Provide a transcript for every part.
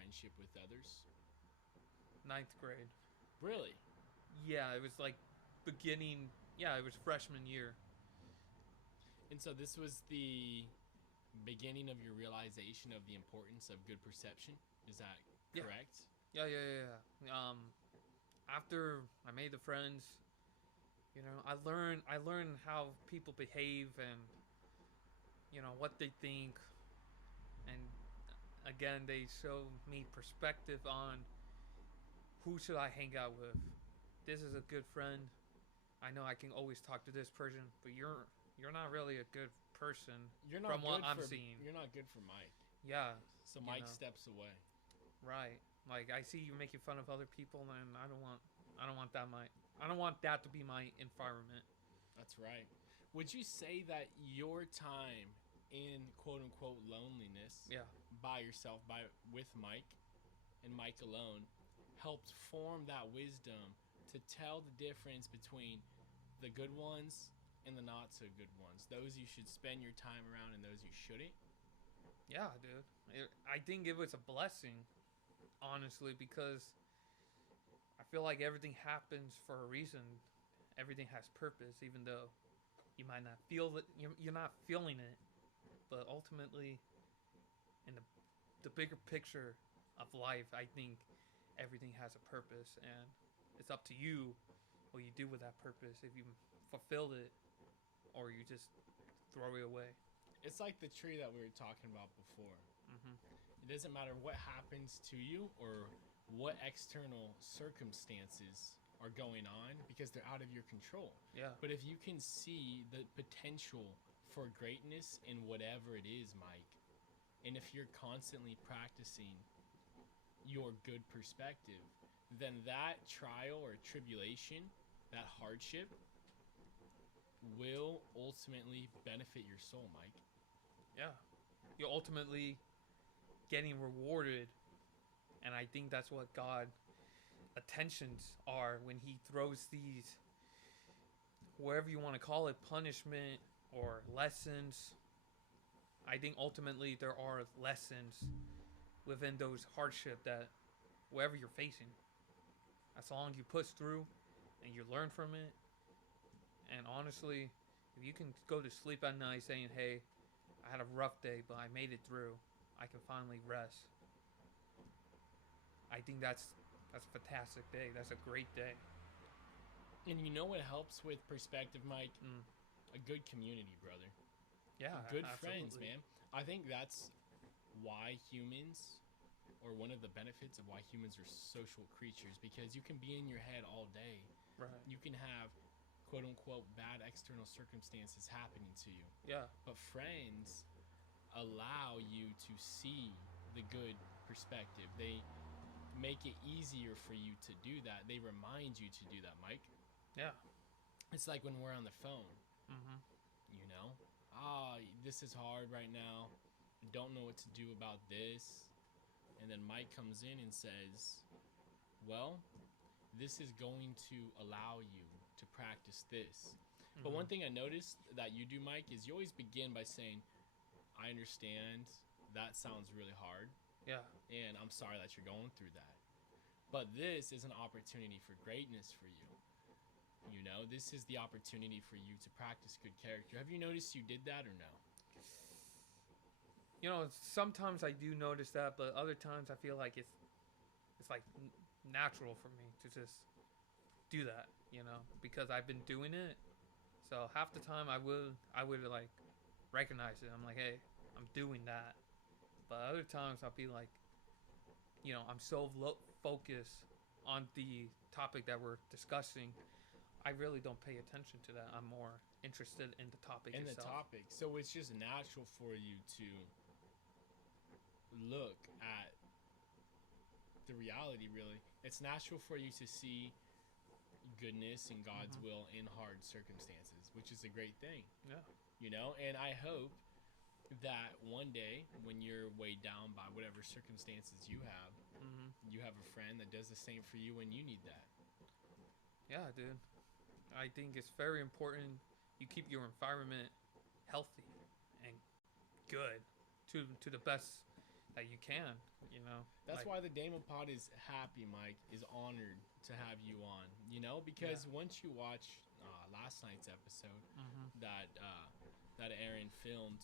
friendship with others? Ninth grade. Really? Yeah, it was like beginning. Yeah, it was freshman year. And so this was the beginning of your realization of the importance of good perception. Is that Yeah, correct? yeah. After I made the friends, I learned how people behave and what they think, and again, they show me perspective on who should I hang out with. This is a good friend. I know I can always talk to this person, but you're not really a good person You're from not what good I'm for seeing. you're not good for Mike. Yeah, So you Mike know, steps away. right. Like I see you making fun of other people, and I don't want that to be my environment. That's right. Would you say that your time in quote unquote loneliness Yeah, by yourself, by with Mike and Mike alone, helped form that wisdom to tell the difference between the good ones and the not so good ones? Those you should spend your time around and those you shouldn't? yeah, dude. I think it was a blessing, honestly, because I feel like everything happens for a reason. Everything has purpose, even though you might not feel it. You're not feeling it, but ultimately, in the bigger picture of life, I think everything has a purpose, and it's up to you what you do with that purpose. If you fulfilled it, or you just throw it away. It's like the tree that we were talking about before. Hmm. It doesn't matter what happens to you or what external circumstances are going on because they're out of your control. Yeah, But if you can see the potential for greatness in whatever it is, Mike, and if you're constantly practicing your good perspective, then that trial or tribulation, that hardship, will ultimately benefit your soul, Mike. yeah. You're ultimately getting rewarded, and I think that's what God attentions are when He throws these, whatever you want to call it, punishment or lessons. I think ultimately there are lessons within those hardship that wherever you're facing, as long as you push through and you learn from it. And honestly, if you can go to sleep at night saying, "Hey, I had a rough day, but I made it through. I can finally rest." I think that's a fantastic day. That's a great day. And you know what helps with perspective, Mike? Mm. A good community, brother. Yeah, Good friends, absolutely. man. I think that's why humans, or one of the benefits of why humans are social creatures, because you can be in your head all day. Right. You can have quote unquote bad external circumstances happening to you. Yeah. But friends allow you to see the good perspective. They make it easier for you to do that. They remind you to do that, Mike. Yeah. It's like when we're on the phone, Mhm. you know? This is hard right now. I don't know what to do about this. And then Mike comes in and says, well, this is going to allow you to practice this. But one Mhm. thing I noticed that you do, Mike, is you always begin by saying, I understand that sounds really hard, Yeah. and I'm sorry that you're going through that. But this is an opportunity for greatness for you. You know, this is the opportunity for you to practice good character. Have you noticed you did that or no? Sometimes I do notice that, but other times I feel like it's like natural for me to just do that, because I've been doing it. So half the time I would like recognize it. I'm like, "Hey, I'm doing that." But other times I'll be like, I'm so focused on the topic that we're discussing, I really don't pay attention to that. I'm more interested in the topic In the itself. topic. So it's just natural for you to look at the reality, really. It's natural for you to see goodness and God's Hmm. will in hard circumstances, which is a great thing, Yeah. And I hope that one day when you're weighed down by whatever circumstances Hmm. you have a friend that does the same for you when you need that. Yeah, dude. I think it's very important you keep your environment healthy and good to the best that you can, you know. That's like, why the Damon Pod is happy, Mike, is honored to have you on. You know, because once you watch last night's episode Mm-hmm. that Aaron filmed,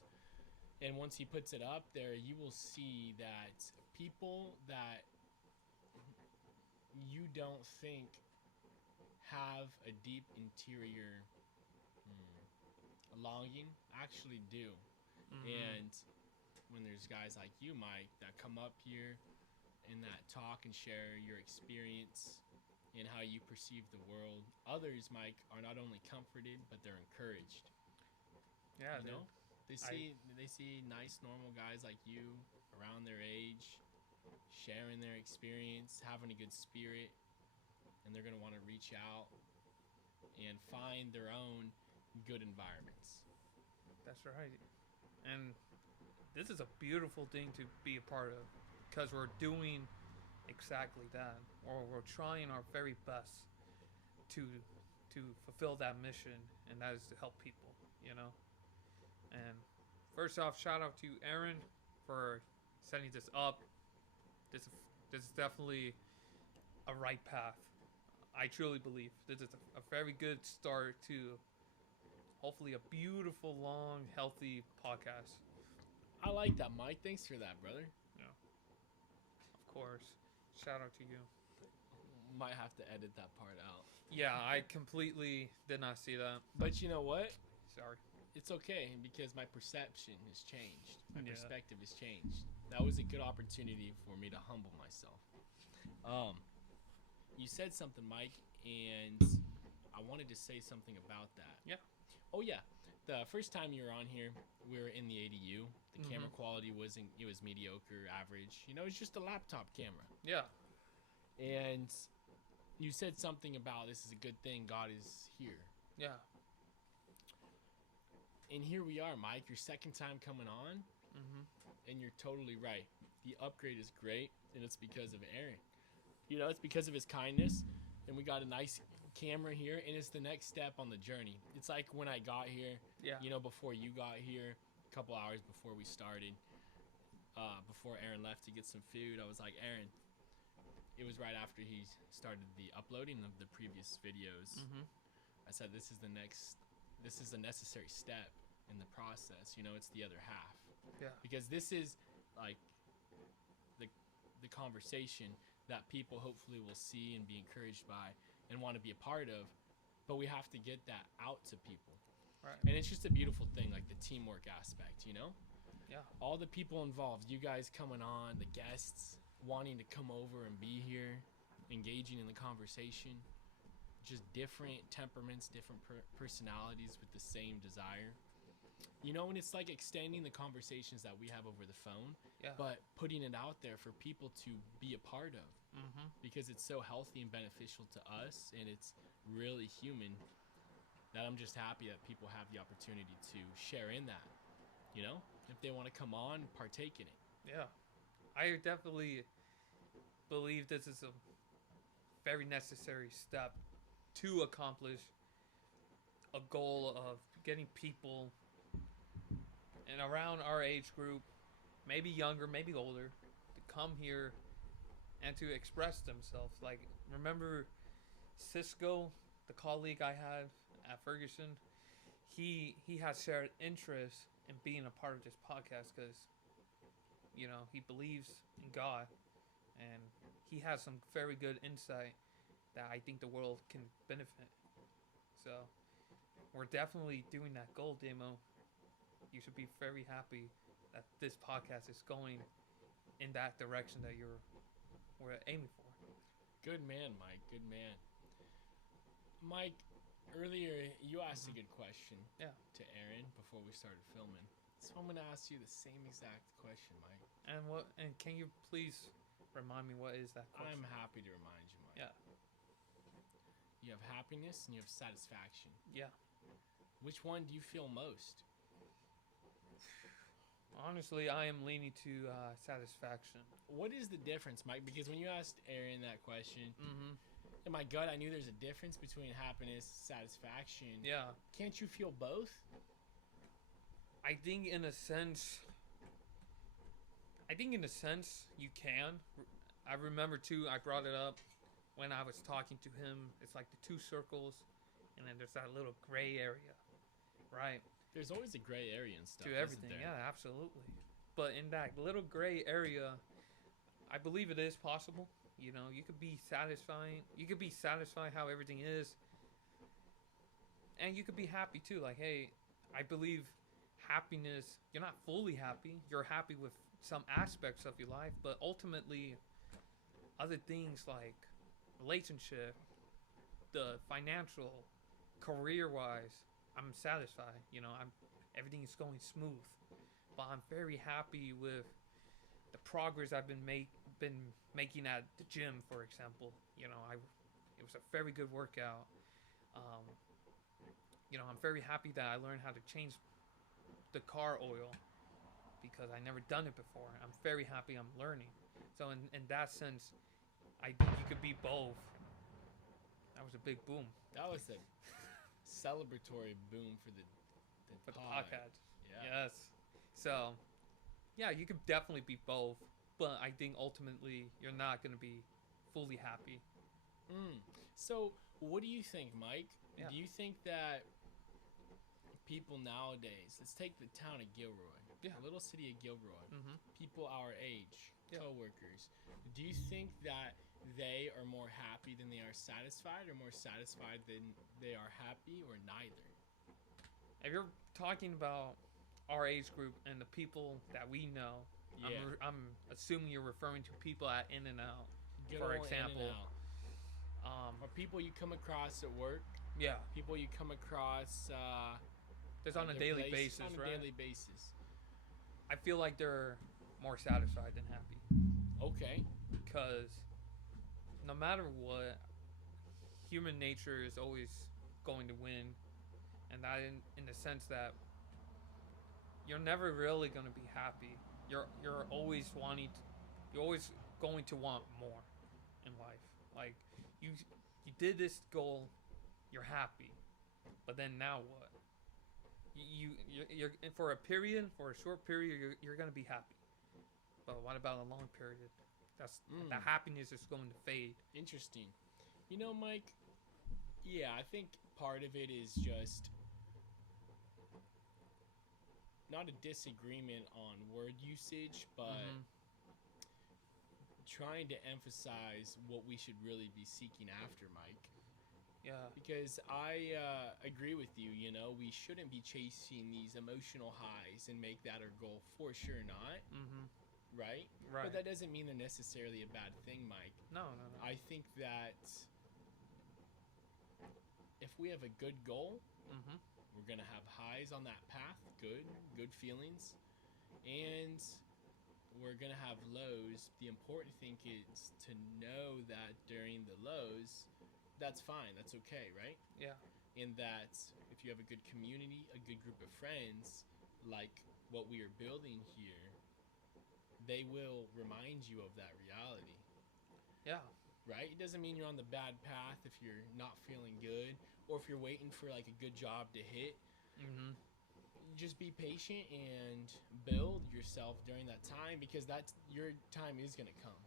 and once he puts it up there, you will see that people that you don't think have a deep interior longing actually do. Mm-hmm. And when there's guys like you, Mike, that come up here and that talk and share your experience and how you perceive the world, others, Mike, are not only comforted but they're encouraged. Yeah, You dude. know, they see nice normal guys like you around their age sharing their experience, having a good spirit, and they're gonna want to reach out and find their own good environments. That's right. And this is a beautiful thing to be a part of because we're doing exactly that, or we're trying our very best to fulfill that mission, and that is to help people, you know. And first off, shout out to Aaron for setting this up. This is definitely a right path. I truly believe this is a very good start to hopefully a beautiful, long, healthy podcast. I like that, Mike. Thanks for that, brother. Yeah, of course. Shout out to you. Might have to edit that part out. Yeah, I completely did not see that. But you know what? Sorry. It's okay because my perception has changed. My Yeah. perspective has changed. That was a good opportunity for me to humble myself. You said something, Mike, and I wanted to say something about that. Yeah. Oh yeah, the first time you were on here, we were in the ADU. The Mhm. camera quality wasn't. It was mediocre, average. You know, it's just a laptop camera. Yeah. And you said something about this is a good thing. God is here. Yeah. And here we are, Mike. Your second time coming on, Mhm. and you're totally right. The upgrade is great, and it's because of Aaron. You know, it's because of his kindness, and we got a nice camera here, and it's the next step on the journey. It's like when I got here, Yeah. you know, before you got here, a couple hours before we started, before Aaron left to get some food, I was like, Aaron, it was right after he started the uploading of the previous videos. Mhm. I said, this is a necessary step in the process. You know, it's the other half. Yeah. Because this is like the conversation that people hopefully will see and be encouraged by and want to be a part of, but we have to get that out to people. Right. And it's just a beautiful thing, like the teamwork aspect, you know? Yeah. All the people involved, you guys coming on, the guests wanting to come over and be here, engaging in the conversation, just different temperaments, different personalities with the same desire. You know, and it's like extending the conversations that we have over the phone, Yeah. but putting it out there for people to be a part of Mhm. because it's so healthy and beneficial to us, and it's really human that I'm just happy that people have the opportunity to share in that. You know, if they want to come on, partake in it. Yeah. I definitely believe this is a very necessary step to accomplish a goal of getting people and around our age group, maybe younger, maybe older, to come here and to express themselves. Like, remember Cisco, the colleague I had at Ferguson? He has shared interest in being a part of this podcast because, you know, he believes in God and he has some very good insight that I think the world can benefit. So, we're definitely doing that goal, Demo. You should be very happy that this podcast is going in that direction that we're aiming for. Good man, Mike. Good man. Mike, earlier you asked a good question Yeah. to Aaron before we started filming. So I'm going to ask you the same exact question, Mike. And can you please remind me what is that question? I'm happy to remind you, Mike. Yeah. You have happiness and you have satisfaction. Yeah. Which one do you feel most? Honestly, I am leaning to satisfaction. What is the difference, Mike? Because when you asked Aaron that question, Mm-hmm. in my gut, I knew there's a difference between happiness, satisfaction. Yeah. Can't you feel both? I think in a sense, I think in a sense you can. I remember too. I brought it up when I was talking to him. It's like the two circles, and then there's that little gray area, right? There's always a gray area and stuff. To isn't everything, there? yeah, absolutely. But in that little gray area, I believe it is possible. You know, you could be satisfying. You could be satisfied how everything is, and you could be happy too. Like, hey, I believe happiness. You're not fully happy. You're happy with some aspects of your life, but ultimately, other things like relationship, the financial, career-wise, I'm satisfied. You know, I'm everything is going smooth, but I'm very happy with the progress I've been making at the gym, for example. You know, it was a very good workout. Um, you know, I'm very happy that I learned how to change the car oil because I never done it before. I'm very happy I'm learning. So in that sense, I think you could be both. That was a big boom That was a celebratory boom for for the pod. podcast. Yeah. Yes. So, yeah, you could definitely be both, but I think ultimately you're not going to be fully happy. So, what do you think, Mike? Yeah. Do you think that people nowadays, let's take the town of Gilroy, Yeah. the little city of Gilroy, Mm-hmm. people our age, Yeah. co-workers, do you think that they are more happy than they are satisfied, or more satisfied than they are happy, or neither? If you're talking about our age group and the people that we know, Yeah. I'm assuming you're referring to people at In and Out, Good for old example. In-N-Out. Or people you come across at work, Yeah, people you come across just on a their daily place- basis, on a right? daily basis. I feel like they're more satisfied than happy Okay. because no matter what, human nature is always going to win, and that in the sense that you're never really going to be happy. You're always wanting to, you're always going to want more in life. Like you did this goal, you're happy, but then now what? You're for a period, for a short period, you're going to be happy. But what about a long period? The happiness is going to fade. Interesting. You know, Mike, yeah, I think part of it is just not a disagreement on word usage, but Mhm. trying to emphasize what we should really be seeking after, Mike. Yeah. Because I agree with you, you know, we shouldn't be chasing these emotional highs and make that our goal. For sure not, Mhm. right? Right. But that doesn't mean they're necessarily a bad thing, Mike. No. I think that if we have a good goal, Mhm. we're going to have highs on that path, good feelings, and we're going to have lows. The important thing is to know that during the lows, that's fine, that's okay, right? Yeah. In that if you have a good community, a good group of friends, like what we are building here, they will remind you of that reality. Yeah. Right? It doesn't mean you're on the bad path if you're not feeling good, or if you're waiting for like a good job to hit. Mhm. Just be patient and build yourself during that time, because that's your time is going to come.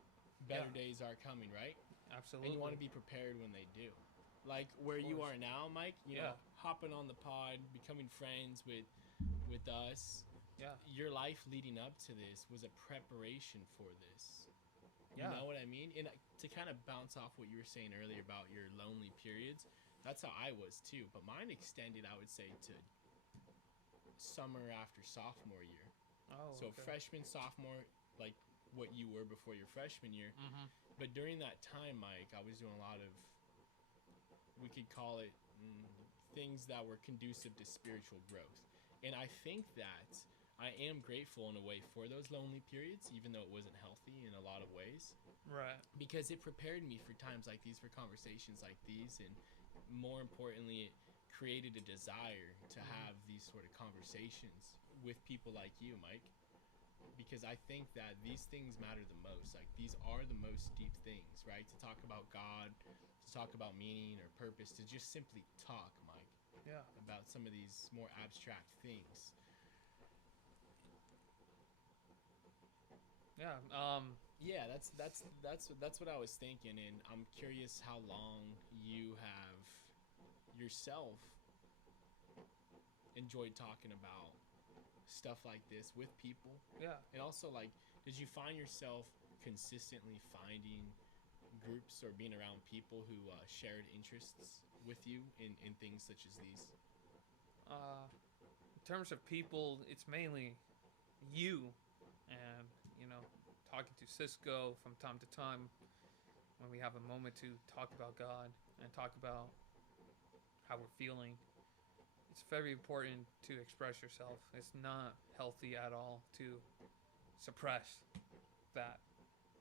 Better Yeah. days are coming, right? Absolutely. And you want to be prepared when they do. Like where you are now, Mike, you know, hopping on the pod, becoming friends with us. Yeah. Your life leading up to this was a preparation for this. Yeah. You know what I mean? And to kind of bounce off what you were saying earlier about your lonely periods, that's how I was too. But mine extended, I would say, to summer after sophomore year. Oh. So okay. freshman, sophomore, like what you were before your freshman year. Mhm. But during that time, Mike, I was doing a lot of, we could call it things that were conducive to spiritual growth. And I think that I am grateful in a way for those lonely periods, even though it wasn't healthy in a lot of ways, Right. because it prepared me for times like these, for conversations like these, and more importantly, it created a desire to have these sort of conversations with people like you, Mike. Because I think that these things matter the most. Like, these are the most deep things, right? To talk about God, to talk about meaning or purpose, to just simply talk, Mike, Yeah. about some of these more abstract things. Yeah. Yeah, that's what I was thinking, and I'm curious how long you have yourself enjoyed talking about stuff like this with people, Yeah. and also like, did you find yourself consistently finding groups or being around people who shared interests with you in things such as these? In terms of people, it's mainly you, and you know, talking to Cisco from time to time when we have a moment to talk about God and talk about how we're feeling. It's very important to express yourself. It's not healthy at all to suppress that.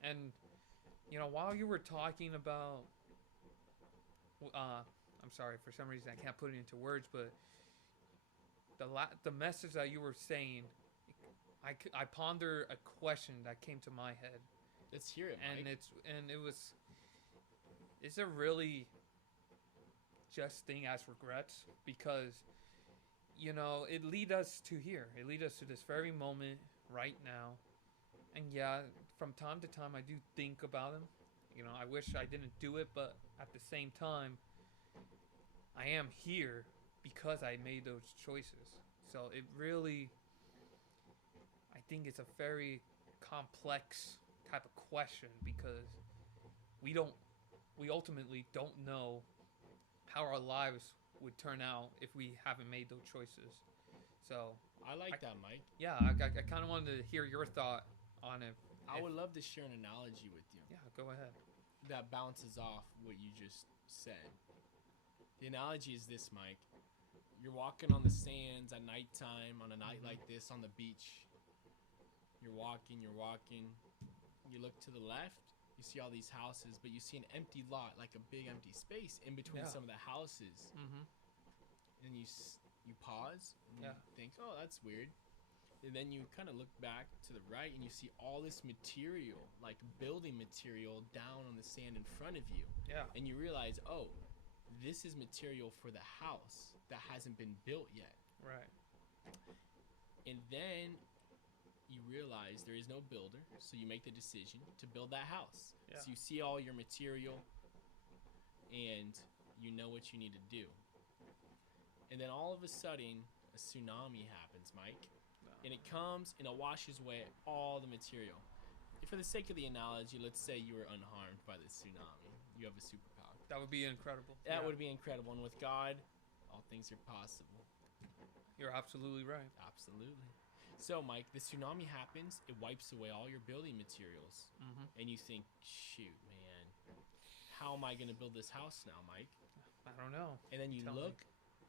And while you were talking about, I'm sorry, for some reason I can't put it into words, but the message that you were saying, I ponder a question that came to my head, Let's hear it, and Mike. it was, is there really just thing as regrets? Because it lead us to here. It lead us to this very moment right now. And yeah, from time to time I do think about him. I wish I didn't do it, but at the same time, I am here because I made those choices. So it really, I think it's a very complex type of question because we don't, we ultimately don't know how our lives would turn out if we haven't made those choices. So I like that, Mike. yeah, I kind of wanted to hear your thought on it. I would love to share an analogy with you Yeah, go ahead. that bounces off what you just said. The analogy is this, Mike. You're walking on the sands at nighttime on a night like this on the beach. You're walking, you're walking. You look to the left, you see all these houses, but you see an empty lot, like a big empty space in between Yeah. some of the houses. Mm-hmm. And you pause and you think, oh, that's weird. And then you kind of look back to the right and you see all this material, like building material, down on the sand in front of you. Yeah. And you realize, oh, this is material for the house that hasn't been built yet. Right. And then you realize there is no builder, so you make the decision to build that house. Yeah. So you see all your material and you know what you need to do. And then all of a sudden, a tsunami happens, Mike. And it comes and it washes away all the material. For the sake of the analogy, let's say you were unharmed by the tsunami. You have a superpower. That would be incredible. That would be incredible. And with God, all things are possible. You're absolutely right. Absolutely. So, Mike, the tsunami happens. It wipes away all your building materials. Mm-hmm. And you think, shoot, man, how am I going to build this house now, Mike? I don't know. And then you Tell look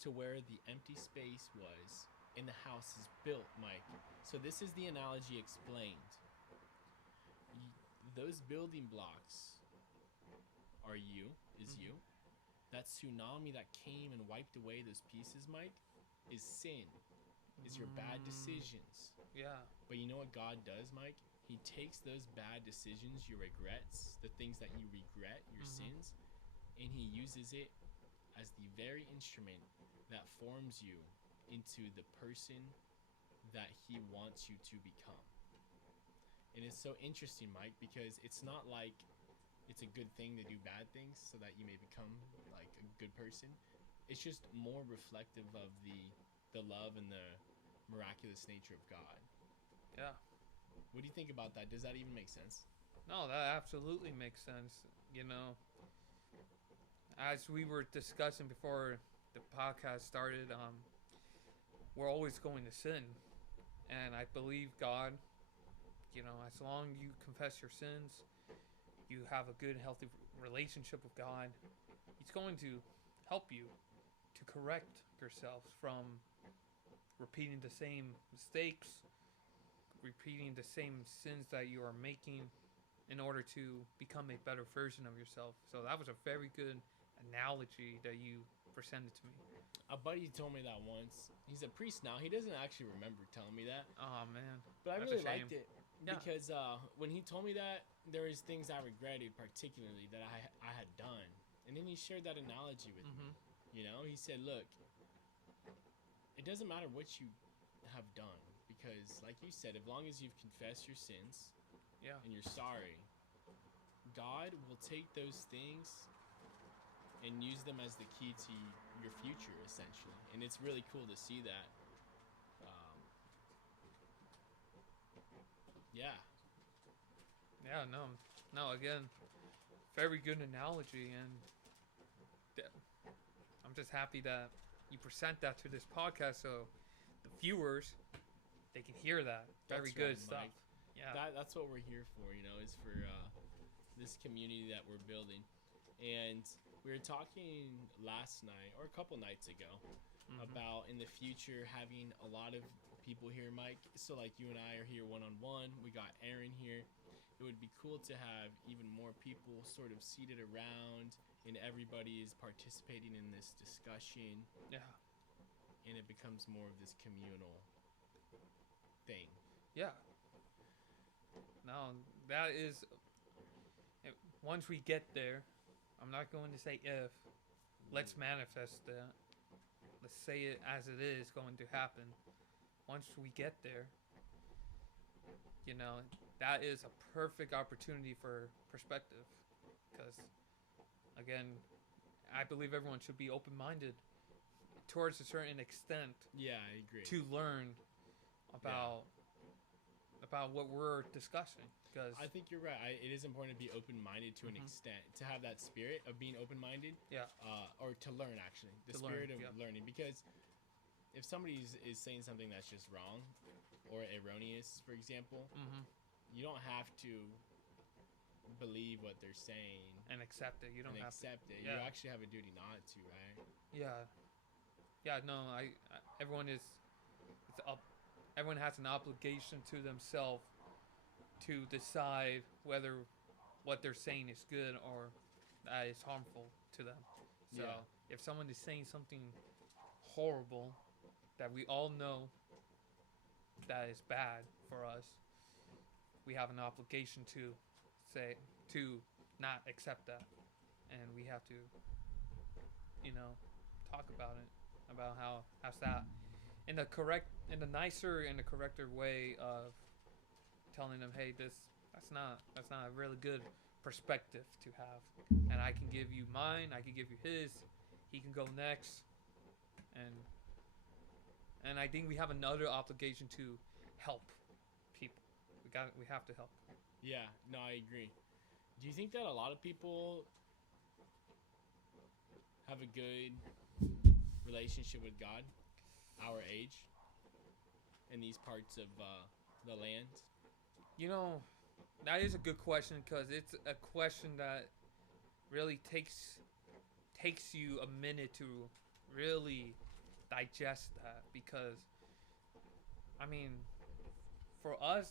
to where the empty space was, and the house is built, Mike. So this is the analogy explained. Those building blocks are you, is you. That tsunami that came and wiped away those pieces, Mike, is sin, is your bad decisions. Yeah. But you know what God does, Mike? He takes those bad decisions, your regrets, the things that you regret, your sins, and he uses it as the very instrument that forms you into the person that he wants you to become. And it's so interesting, Mike, because it's not like it's a good thing to do bad things so that you may become like a good person. It's just more reflective of the love and the miraculous nature of God. Yeah. What do you think about that? Does that even make sense? No, that absolutely makes sense. As we were discussing before the podcast started, we're always going to sin. And I believe God, as long you confess your sins, you have a good, healthy relationship with God, He's going to help you to correct yourself from repeating the same mistakes, repeating the same sins that you are making in order to become a better version of yourself. So that was a very good analogy that you presented to me. A buddy told me that once. He's a priest now. He doesn't actually remember telling me that. Oh man. But I That's really a shame. liked it. Yeah. Because when he told me that, there was things I regretted particularly that I had done. And then he shared that analogy with me. He said, look, it doesn't matter what you have done. Because like you said, as long as you've confessed your sins Yeah. and you're sorry, God will take those things and use them as the key to your future, essentially. And it's really cool to see that. Um, yeah. Yeah, no. Again, very good analogy, and I'm just happy that you present that to this podcast, so the viewers they can hear that. Very That's good right, stuff. Mike. Yeah. That's what we're here for, is for this community that we're building. And we were talking last night, or a couple nights ago, about in the future having a lot of people here, Mike. So, like, you and I are here one-on-one. We got Aaron here. It would be cool to have even more people sort of seated around, and everybody is participating in this discussion. Yeah. And it becomes more of this communal thing. Yeah. No, that is. Once we get there, I'm not going to say if. Let's manifest that. Let's say it as it is going to happen. Once we get there, that is a perfect opportunity for perspective. Because, again, I believe everyone should be open-minded towards a certain extent. Yeah, I agree. To learn about what we're discussing. Because I think you're right. It is important to be open-minded to an extent, to have that spirit of being open-minded. Yeah. Or to learn, actually. The spirit of learning. Because if somebody is saying something that's just wrong or erroneous, for example, you don't have to believe what they're saying and accept it. You don't have accept to. it. Yeah. You actually have a duty not to, right? Yeah. Yeah. No. Everyone is. It's up. Everyone has an obligation to themselves to decide whether what they're saying is good or that is harmful to them. So if someone is saying something horrible that we all know that is bad for us, we have an obligation to not accept that, and we have to talk about it, about how's that in the nicer and the correcter way of telling them, hey, that's not a really good perspective to have, and I can give you mine, I can give you his, he can go next, and I think we have another obligation to help people. We have to help. Yeah, no, I agree. Do you think that a lot of people have a good relationship with God, our age, in these parts of the land? That is a good question, because it's a question that really takes you a minute to really digest that, because I mean, for us,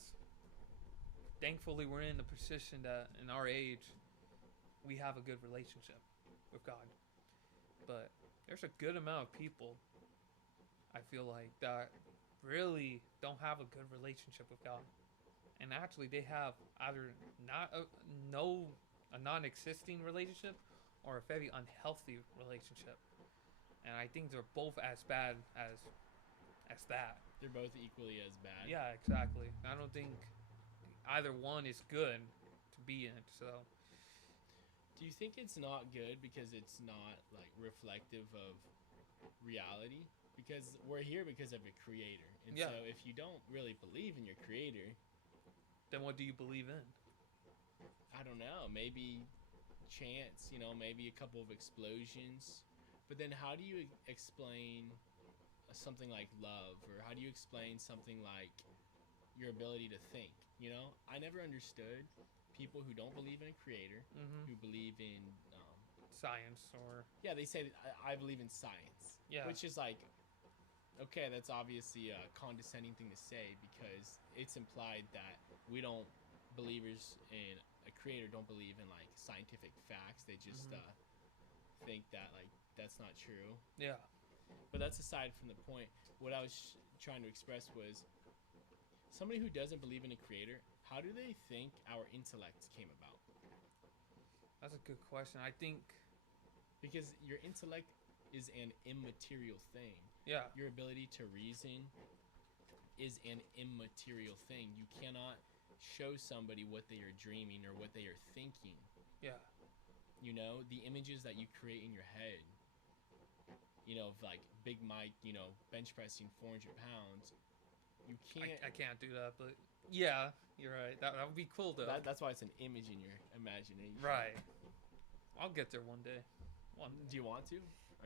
thankfully we're in the position that in our age we have a good relationship with God. But there's a good amount of people, I feel like, that really don't have a good relationship with God. And actually they have either a non-existing relationship or a very unhealthy relationship. And I think they're both as bad as that. They're both equally as bad. Yeah, exactly. I don't think either one is good to be in. So, do you think it's not good because it's not like reflective of reality? Because we're here because of a creator. And so if you don't really believe in your creator, then what do you believe in? I don't know. Maybe chance, maybe a couple of explosions. But then how do you explain something like love, or how do you explain something like your ability to think? I never understood people who don't believe in a creator, who believe in science, or they say that I believe in science, which is like, okay, that's obviously a condescending thing to say, because it's implied that believers in a creator don't believe in like scientific facts. They just think that like that's not true. Yeah. But that's aside from the point. What I was trying to express was, somebody who doesn't believe in a creator, how do they think our intellect came about? That's a good question. I think because your intellect is an immaterial thing. Yeah. Your ability to reason is an immaterial thing. You cannot show somebody what they are dreaming or what they are thinking. Yeah. You know, the images that you create in your head. You know, of like Big Mike, you know, bench pressing 400 pounds. You can't. I can't do that, but yeah, you're right. That would be cool though. That's why it's an image in your imagination. Right. I'll get there one day. Do you want to,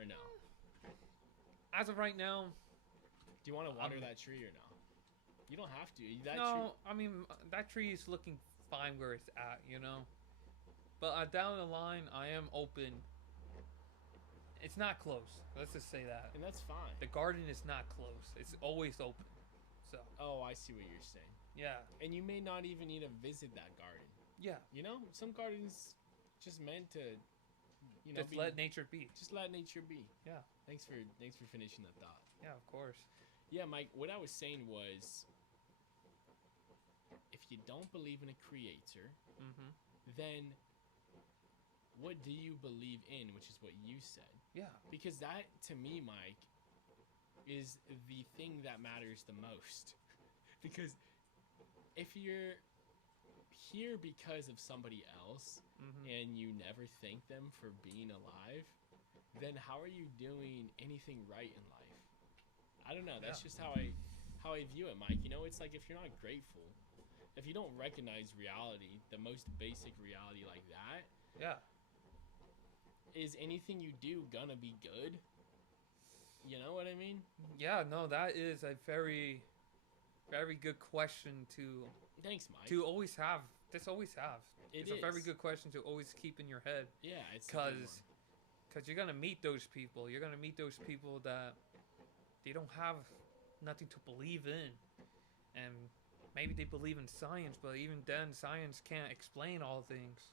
or no? As of right now, do you want to water that tree or no? You don't have to. I mean that tree is looking fine where it's at, you know. But down the line, I am open. It's not close. Let's just say that. And that's fine. The garden is not close. It's always open. So. Oh, I see what you're saying. Yeah. And you may not even need to visit that garden. Yeah. You know, some gardens just meant to, you know, just let nature be. Just let nature be. Yeah. Thanks for finishing the thought. Yeah, of course. Yeah, Mike. What I was saying was, if you don't believe in a creator, then what do you believe in? Which is what you said. Yeah. Because that, to me, Mike, is the thing that matters the most. Because if you're here because of somebody else and you never thank them for being alive, then how are you doing anything right in life? I don't know. That's just how I view it, Mike. You know, it's like if you're not grateful, if you don't recognize reality, the most basic reality like that, yeah, is anything you do gonna be good? You know what I mean? Yeah, no, that is a very, very good question to. Thanks, Mike. To always have. Just always have. It's a very good question to always keep in your head. Yeah, it's because you're gonna meet those people. You're gonna meet those people that they don't have nothing to believe in, and maybe they believe in science, but even then, science can't explain all things,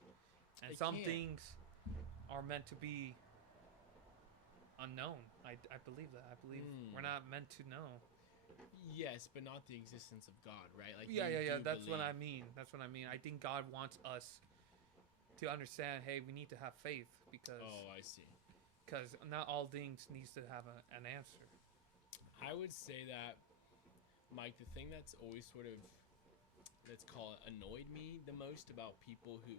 and some things are meant to be unknown. I believe that. I believe we're not meant to know. Yes, but not the existence of God, right? Like yeah. That's what I mean. I think God wants us to understand. Hey, we need to have faith because. Oh, I see. Because not all things needs to have an answer. I would say that, Mike, the thing that's always sort of, let's call it, annoyed me the most about people who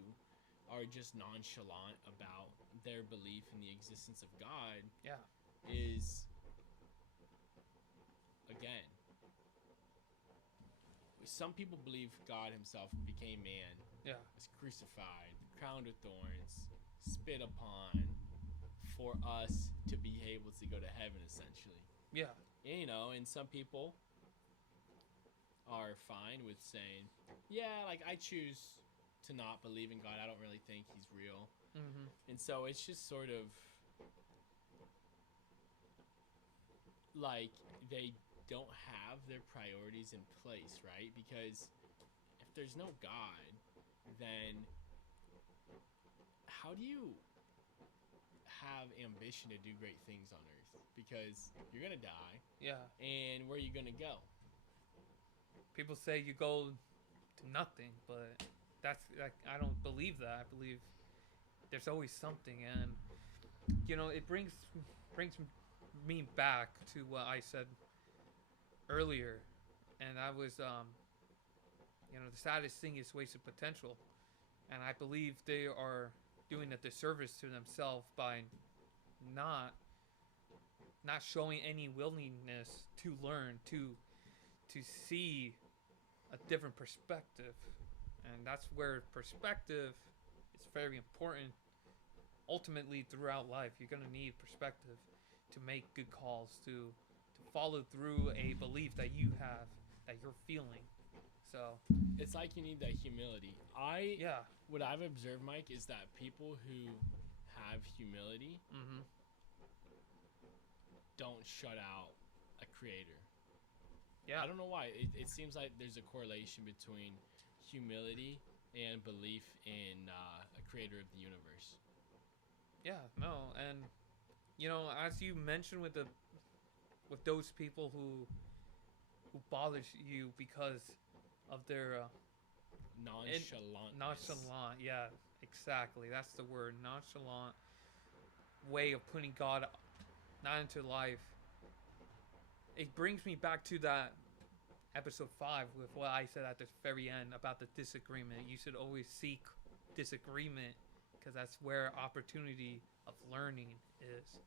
are just nonchalant about their belief in the existence of God. Yeah. Is, again, some people believe God himself became man. Yeah. Was crucified, crowned with thorns, spit upon for us to be able to go to heaven, essentially. Yeah. You know, and some people are fine with saying, yeah, like, I choose to not believe in God. I don't really think he's real. And so it's just sort of like they don't have their priorities in place, right? Because if there's no God, then how do you have ambition to do great things on earth? Because you're gonna die. Yeah. And where are you gonna go? People say you go to nothing, but that's like, I don't believe that. I believe there's always something, and you know, it brings me back to what I said earlier, and I was you know, the saddest thing is wasted potential, and I believe they are doing a disservice to themselves by not showing any willingness to learn, to see a different perspective. And that's where perspective is very important. Ultimately, throughout life, you're going to need perspective to make good calls, to follow through a belief that you have, that you're feeling. So it's like you need that humility. What I've observed, Mike, is that people who have humility don't shut out a creator. Yeah. I don't know why. It seems like there's a correlation between humility and belief in a creator of the universe. Yeah, no, and you know, as you mentioned with those people who bothers you because of their nonchalant, yeah, exactly. That's the word, nonchalant way of putting God not into life. It brings me back to that episode 5 with what I said at the very end about the disagreement. You should always seek disagreement because that's where opportunity of learning is.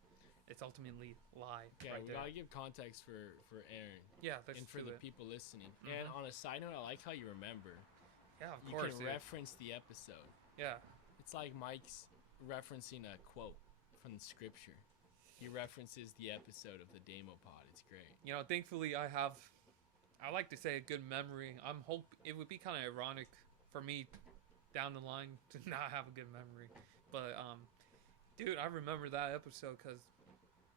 It's ultimately lie. Yeah, right we there. gotta give context for Aaron Yeah, that's and for true. the people listening. And on a side note, I like how you remember. Yeah, of You course. can reference the episode. Yeah. It's like Mike's referencing a quote from the scripture. He references the episode of the Demo Pod. It's great. You know, thankfully I like to say a good memory. It would be kind of ironic for me down the line to not have a good memory. But dude, I remember that episode cuz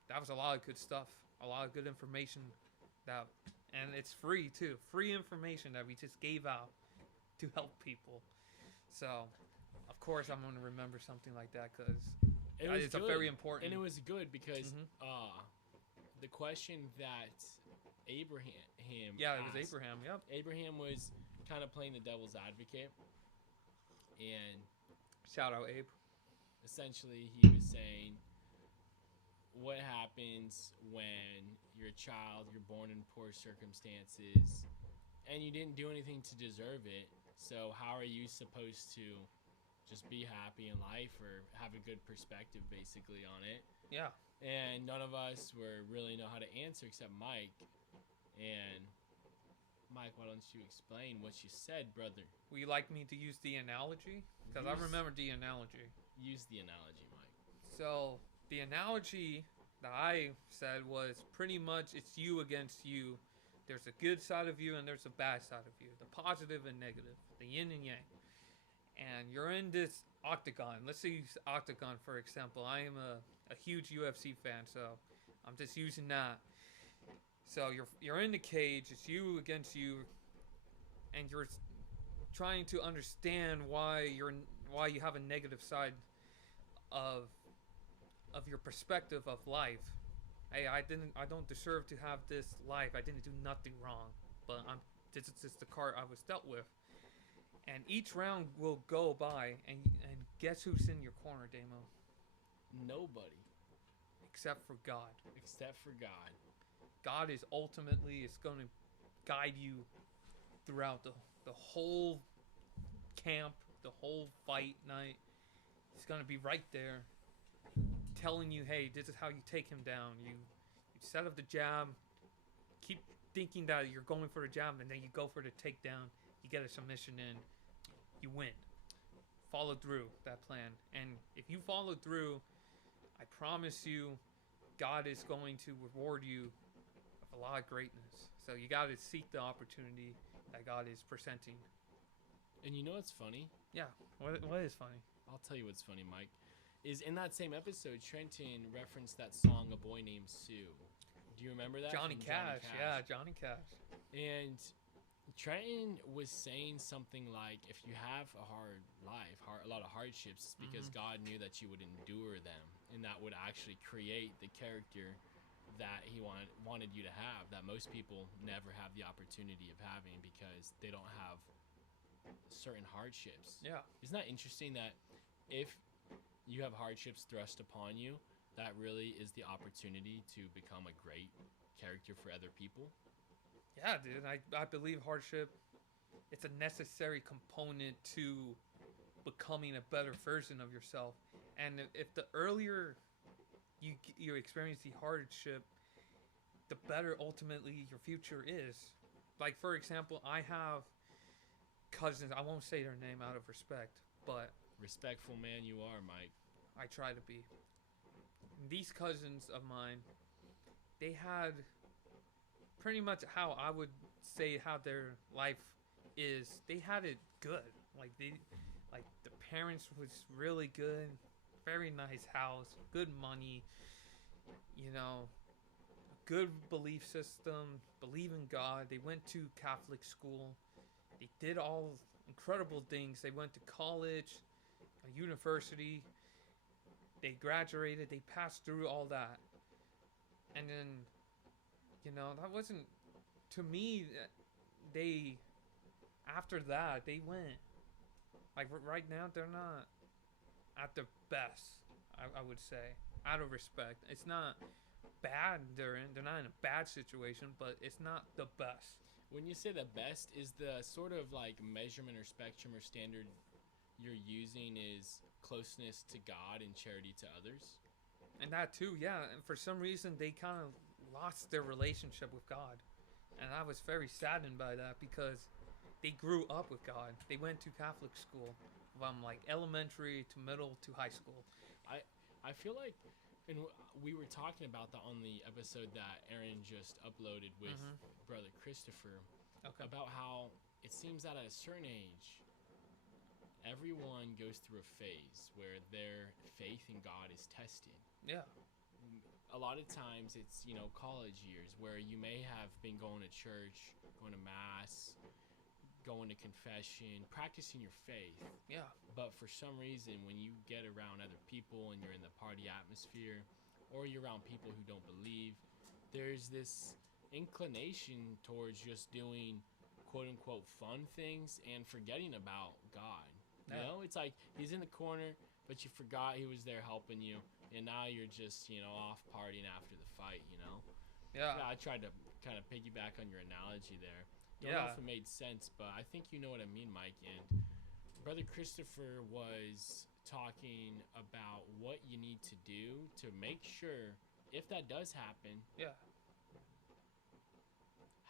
that was a lot of good stuff, a lot of good information and it's free too. Free information that we just gave out to help people. So, of course I'm going to remember something like that cuz it's a very important. And it was good because the question that Abraham Yeah, it asked, was Abraham. Yep. Abraham was kind of playing the devil's advocate, and Shout out Abe. essentially he was saying, what happens when you're a child, you're born in poor circumstances, and you didn't do anything to deserve it, so how are you supposed to just be happy in life or have a good perspective basically on it? Yeah. And none of us were really know how to answer except Mike. And Mike, why don't you explain what you said, brother? Would you like me to use the analogy? Because I remember the analogy. Use the analogy, Mike. So, the analogy that I said was pretty much it's you against you. There's a good side of you and there's a bad side of you. The positive and negative. The yin and yang. And you're in this octagon. Let's say use octagon for example. I am a huge UFC fan, so I'm just using that. So you're in the cage. It's you against you, and you're trying to understand why you have a negative side of your perspective of life. Hey, I don't deserve to have this life. I didn't do nothing wrong, but this is just the card I was dealt with. And each round will go by, and guess who's in your corner, Damo? Nobody. Except for God. Except for God. God is ultimately going to guide you throughout the whole camp, the whole fight night. He's going to be right there telling you, hey, this is how you take him down. You set up the jab, keep thinking that you're going for the jab, and then you go for the takedown. You get a submission in, you win. Follow through that plan. And if you follow through, I promise you, God is going to reward you with a lot of greatness. So you got to seek the opportunity that God is presenting. And you know what's funny? Yeah. What is funny? I'll tell you what's funny, Mike. Is in that same episode, Trenton referenced that song, A Boy Named Sue. Do you remember that? Johnny Cash. Yeah, Johnny Cash. And Trenton was saying something like, if you have a hard life, a lot of hardships, it's because God knew that you would endure them, and that would actually create the character that he wanted you to have, that most people never have the opportunity of having because they don't have certain hardships. Yeah. Isn't that interesting that if you have hardships thrust upon you, that really is the opportunity to become a great character for other people? Yeah, dude. I believe hardship, it's a necessary component to becoming a better version of yourself. And if the earlier you experience the hardship, the better ultimately your future is. Like, for example, I have cousins. I won't say their name out of respect, but Respectful man you are, Mike. I try to be. These cousins of mine, they had pretty much how I would say how their life is. They had it good. Like the parents was really good, very nice house, good money, you know, good belief system, believe in God. They went to Catholic school. They did all incredible things. They went to college, a university. They graduated. They passed through all that. And then, you know, that wasn't, to me, after that, they went. Like, right now, they're not at their best, I would say, out of respect. It's not bad they're not in a bad situation, but it's not the best. When you say the best, is the sort of like measurement or spectrum or standard you're using is closeness to God and charity to others? And that too, yeah. And for some reason, they kind of lost their relationship with God, and I was very saddened by that because they grew up with God. They went to Catholic school from like elementary to middle to high school. I I feel like, and we were talking about that on the episode that Aaron just uploaded with Mm-hmm. brother Christopher, Okay. about how it seems that at a certain age, everyone goes through a phase where their faith in God is tested. Yeah. A lot of times it's, college years where you may have been going to church, going to mass, going to confession, practicing your faith. Yeah. But for some reason, when you get around other people and you're in the party atmosphere, or you're around people who don't believe, there's this inclination towards just doing quote unquote fun things and forgetting about God. You Yeah. know, it's like he's in the corner, but you forgot he was there helping you, and now you're just, off partying after the fight, Yeah. Yeah, I tried to kind of piggyback on your analogy there. Don't know Yeah. if it made sense, but I think you know what I mean, Mike. And Brother Christopher was talking about what you need to do to make sure, if that does happen, Yeah.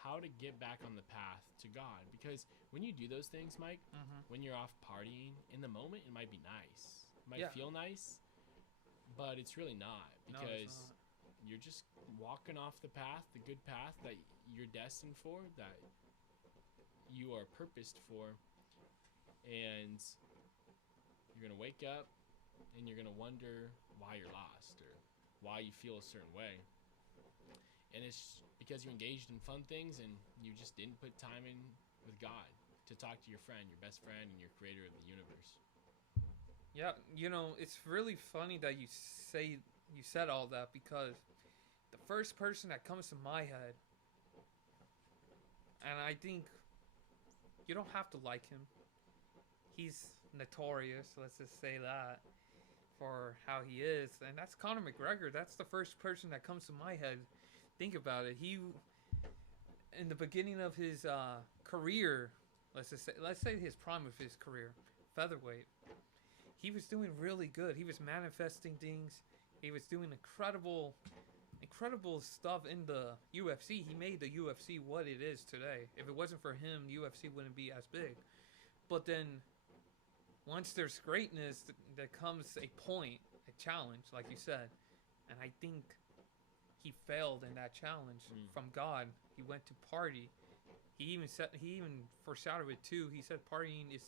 how to get back on the path to God. Because when you do those things, Mike, Mm-hmm. when you're off partying, in the moment it might be nice. It might Yeah. feel nice, but it's really not, No, because it's not. you're just walking off the path, the good path that you're destined for, that you are purposed for, and you're going to wake up and you're going to wonder why you're lost or why you feel a certain way. And it's because you engaged in fun things and you just didn't put time in with God to talk to your friend, your best friend, and your creator of the universe. Yeah. It's really funny that you said all that because the first person that comes to my head, and I think you don't have to like him. He's notorious, let's just say that, for how he is, and that's Conor McGregor. That's the first person that comes to my head. Think about it. He, in the beginning of his career, let's say his prime of his career, featherweight, he was doing really good. He was manifesting things. He was doing incredible stuff in the UFC. He made the UFC what it is today. If it wasn't for him, UFC wouldn't be as big. But then, once there's greatness, there comes a point, a challenge, like you said. And I think he failed in that challenge from God. He went to party. He even foreshadowed it too. He said partying is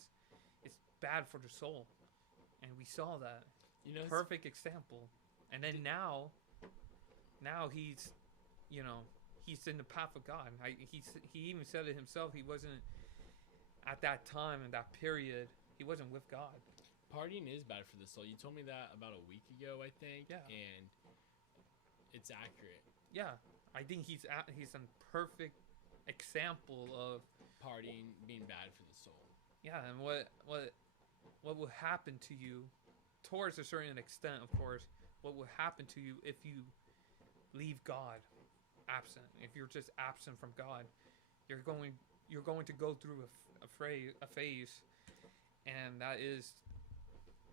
it's bad for the soul, and we saw that. Perfect example. And then now he's, he's in the path of God. He even said it himself. He wasn't at that time in that period. He wasn't with God. Partying is bad for the soul. You told me that about a week ago, I think. Yeah. And it's accurate. Yeah, I think he's a perfect example of Partying being bad for the soul. yeah, and what will happen to you, towards a certain extent, of course. What will happen to you if you leave God absent? If you're just absent from God, you're going to go through a phase, and that is,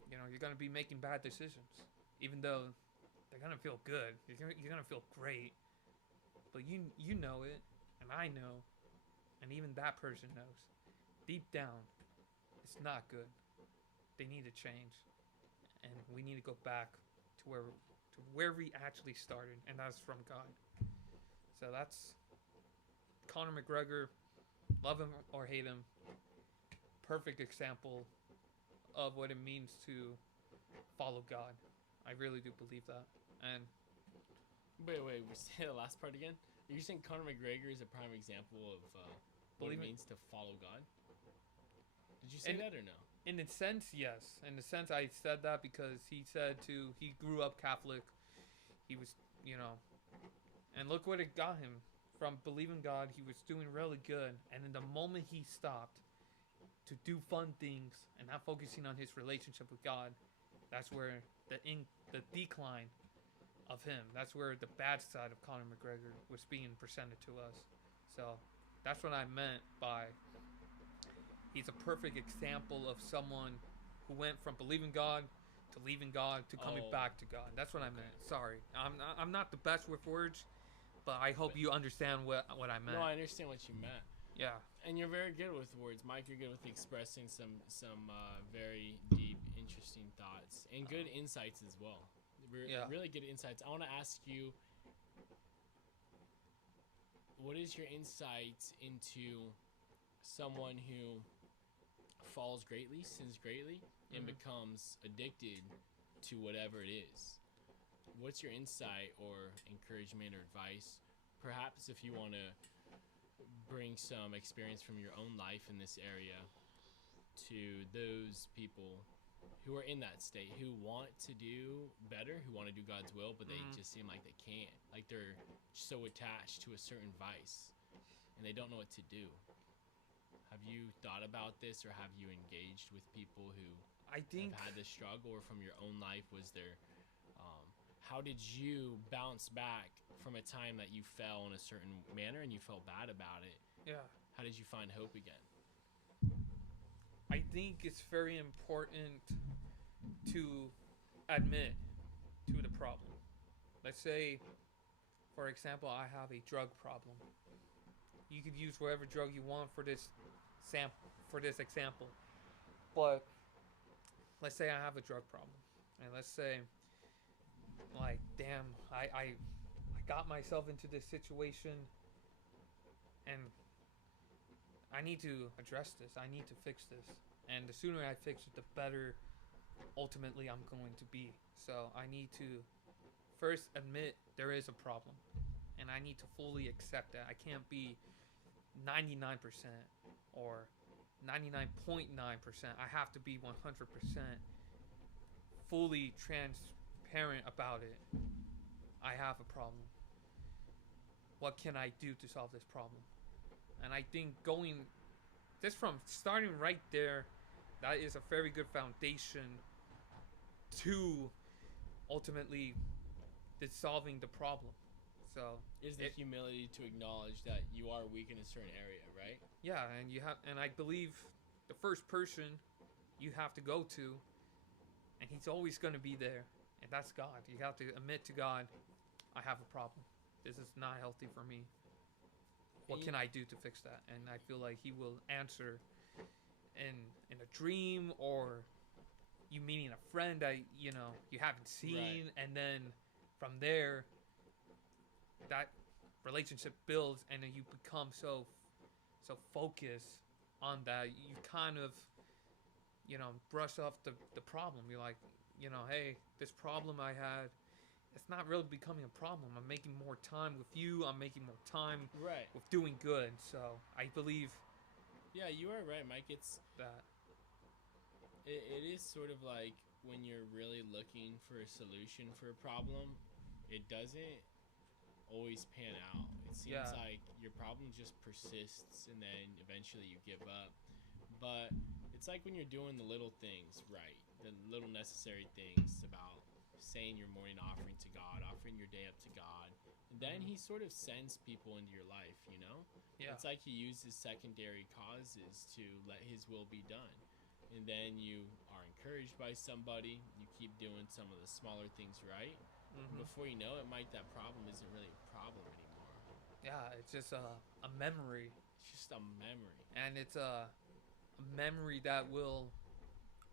you're going to be making bad decisions, even though they're going to feel good. You're going to feel great, but you know it, and I know, and even that person knows, deep down, it's not good. They need to change, and we need to go back to where we actually started, and that's from God. So that's Conor McGregor. Love him or hate him, perfect example of what it means to follow God. I really do believe that. And Wait, we say the last part again? Are you saying Conor McGregor is a prime example of what it means to follow God? Did you say that or no? in a sense, yes. In a sense, I said that because he grew up Catholic. He was, and look what it got him. From believing God, he was doing really good. And in the moment he stopped to do fun things and not focusing on his relationship with God, that's where the decline of him. That's where the bad side of Conor McGregor was being presented to us. So That's what I meant by he's a perfect example of someone who went from believing God to leaving God to coming Oh, back to God. That's what I okay. meant. Sorry, I'm not the best with words, but I hope But you understand what I meant. no, I understand what you meant. Yeah, And you're very good with words, Mike. You're good with expressing some very deep, interesting thoughts and good insights as well. yeah. Really good insights. I want to ask you, what is your insight into someone who falls greatly, sins greatly, and Mhm. becomes addicted to whatever it is? What's your insight or encouragement or advice? Perhaps if you want to bring some experience from your own life in this area to those people who are in that state, who want to do better, who want to do God's will, but they Mhm. just seem like they can't. Like they're so attached to a certain vice and they don't know what to do. Have you thought about this, or have you engaged with people who I have think had this struggle, or from your own life? Was there, um, how did you bounce back from a time that you fell in a certain manner and you felt bad about it? yeah. How did you find hope again? I think it's very important to admit to the problem. Let's say, for example, I have a drug problem. You could use whatever drug you want for this example. But let's say I have a drug problem, and let's say, like, damn, I got myself into this situation, and I need to address this. I need to fix this, and the sooner I fix it, the better. Ultimately, I'm going to be. So I need to first admit there is a problem, and I need to fully accept that. I can't be 99% or 99.9%. I have to be 100% fully transparent about it. I have a problem. What can I do to solve this problem? And I think going just from starting right there, that is a very good foundation to ultimately solving the problem. So Is the it, humility to acknowledge that you are weak in a certain area, right? yeah, and I believe the first person you have to go to, and he's always going to be there, and that's God. You have to admit to God, I have a problem. This is not healthy for me. What can I do to fix that? And I feel like he will answer in a dream, or you meeting a friend that you haven't seen, Right. and then from there that relationship builds, and then you become so focused on that you kind of brush off the problem. You're like, hey, this problem I had, it's not really becoming a problem. I'm making more time with you. I'm making more time Right. with doing good. So I believe Yeah, you are right, Mike. that. It is sort of like when you're really looking for a solution for a problem, it doesn't always pan out. It seems Yeah. like your problem just persists and then eventually you give up. But it's like when you're doing the little things right, the little necessary things about saying your morning offering to God, offering your day up to God. And then Mhm. he sort of sends people into your life, you know? Yeah. It's like he uses secondary causes to let his will be done. And then you are encouraged by somebody, you keep doing some of the smaller things right. And Mhm. before you know it, Mike, that problem isn't really a problem anymore. Yeah. It's just a memory, It's just a memory. and it's a memory that will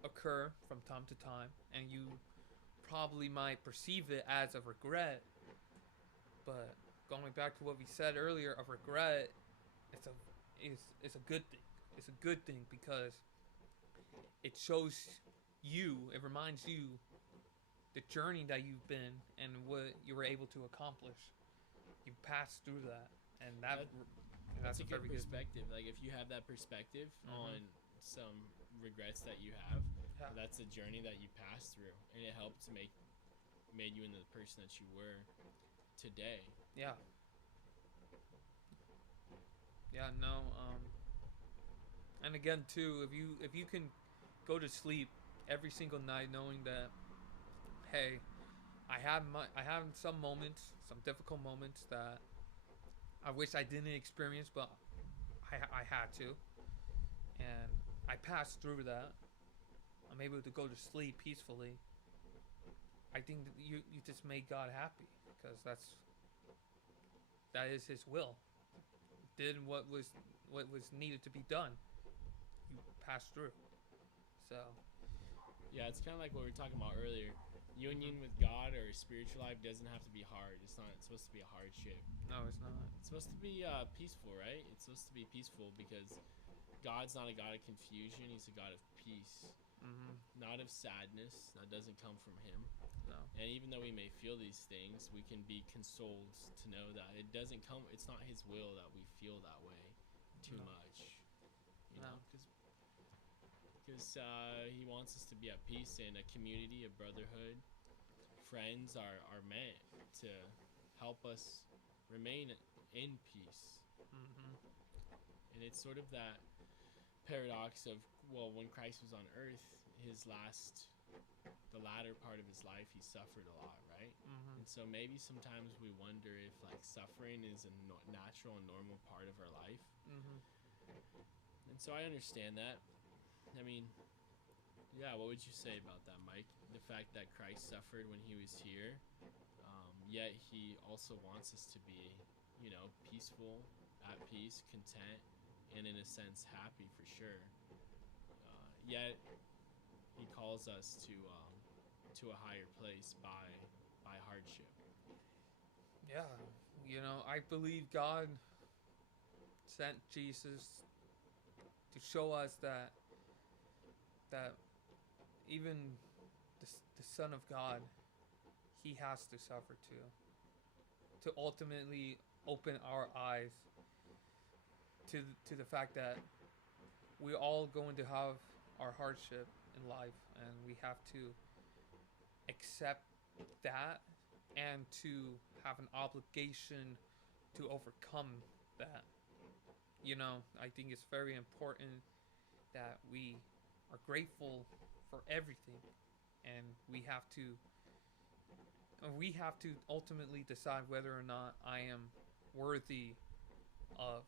occur from time to time, and you probably might perceive it as a regret. But going back to what we said earlier, a regret, it's a it's a good thing. It's a good thing because it shows you, it reminds you the journey that you've been and what you were able to accomplish. You passed through that, and That, that's that's a a good very good thing. perspective. Like if you have that perspective Mhm. on some regrets that you have, Yeah. that's a journey that you passed through, and it helped to made you into the person that you were today. Yeah. Yeah. No. And again, too, if you can go to sleep every single night knowing that, hey, I have some moments, some difficult moments that I wish I didn't experience, but I had to, and I passed through that. I'm able to go to sleep peacefully. I think that you just made God happy because that is His will. Did what was needed to be done. You passed through. So. Yeah, it's kind of like what we were talking about earlier. Union Mm-hmm. with God or spiritual life doesn't have to be hard. It's not supposed to be a hardship. No, it's not. It's supposed to be peaceful, right? It's supposed to be peaceful because God's not a God of confusion. He's a God of peace, Mm-hmm. not of sadness. That doesn't come from Him. No. And even though we may feel these things, we can be consoled to know that it doesn't come. It's not His will that we feel that way too No. much. You No. know, because He wants us to be at peace in a community, a brotherhood. Friends are meant to help us remain in peace. Mm-hmm. And it's sort of that paradox of, well, when Christ was on earth, the latter part of his life, he suffered a lot, right? Mm-hmm. And so maybe sometimes we wonder if like suffering is a natural and normal part of our life. Mm-hmm. And so I understand that. I mean, yeah, what would you say about that, Mike? The fact that Christ suffered when he was here, yet he also wants us to be, peaceful, at peace, content, and in a sense happy for sure. Yet he calls us to a higher place by hardship. Yeah, I believe God sent Jesus to show us that even the Son of God, he has to suffer too, to ultimately open our eyes to the fact that we all going to have our hardship in life, and we have to accept that and to have an obligation to overcome that. I think it's very important that we are grateful for everything, and we have to ultimately decide whether or not I am worthy of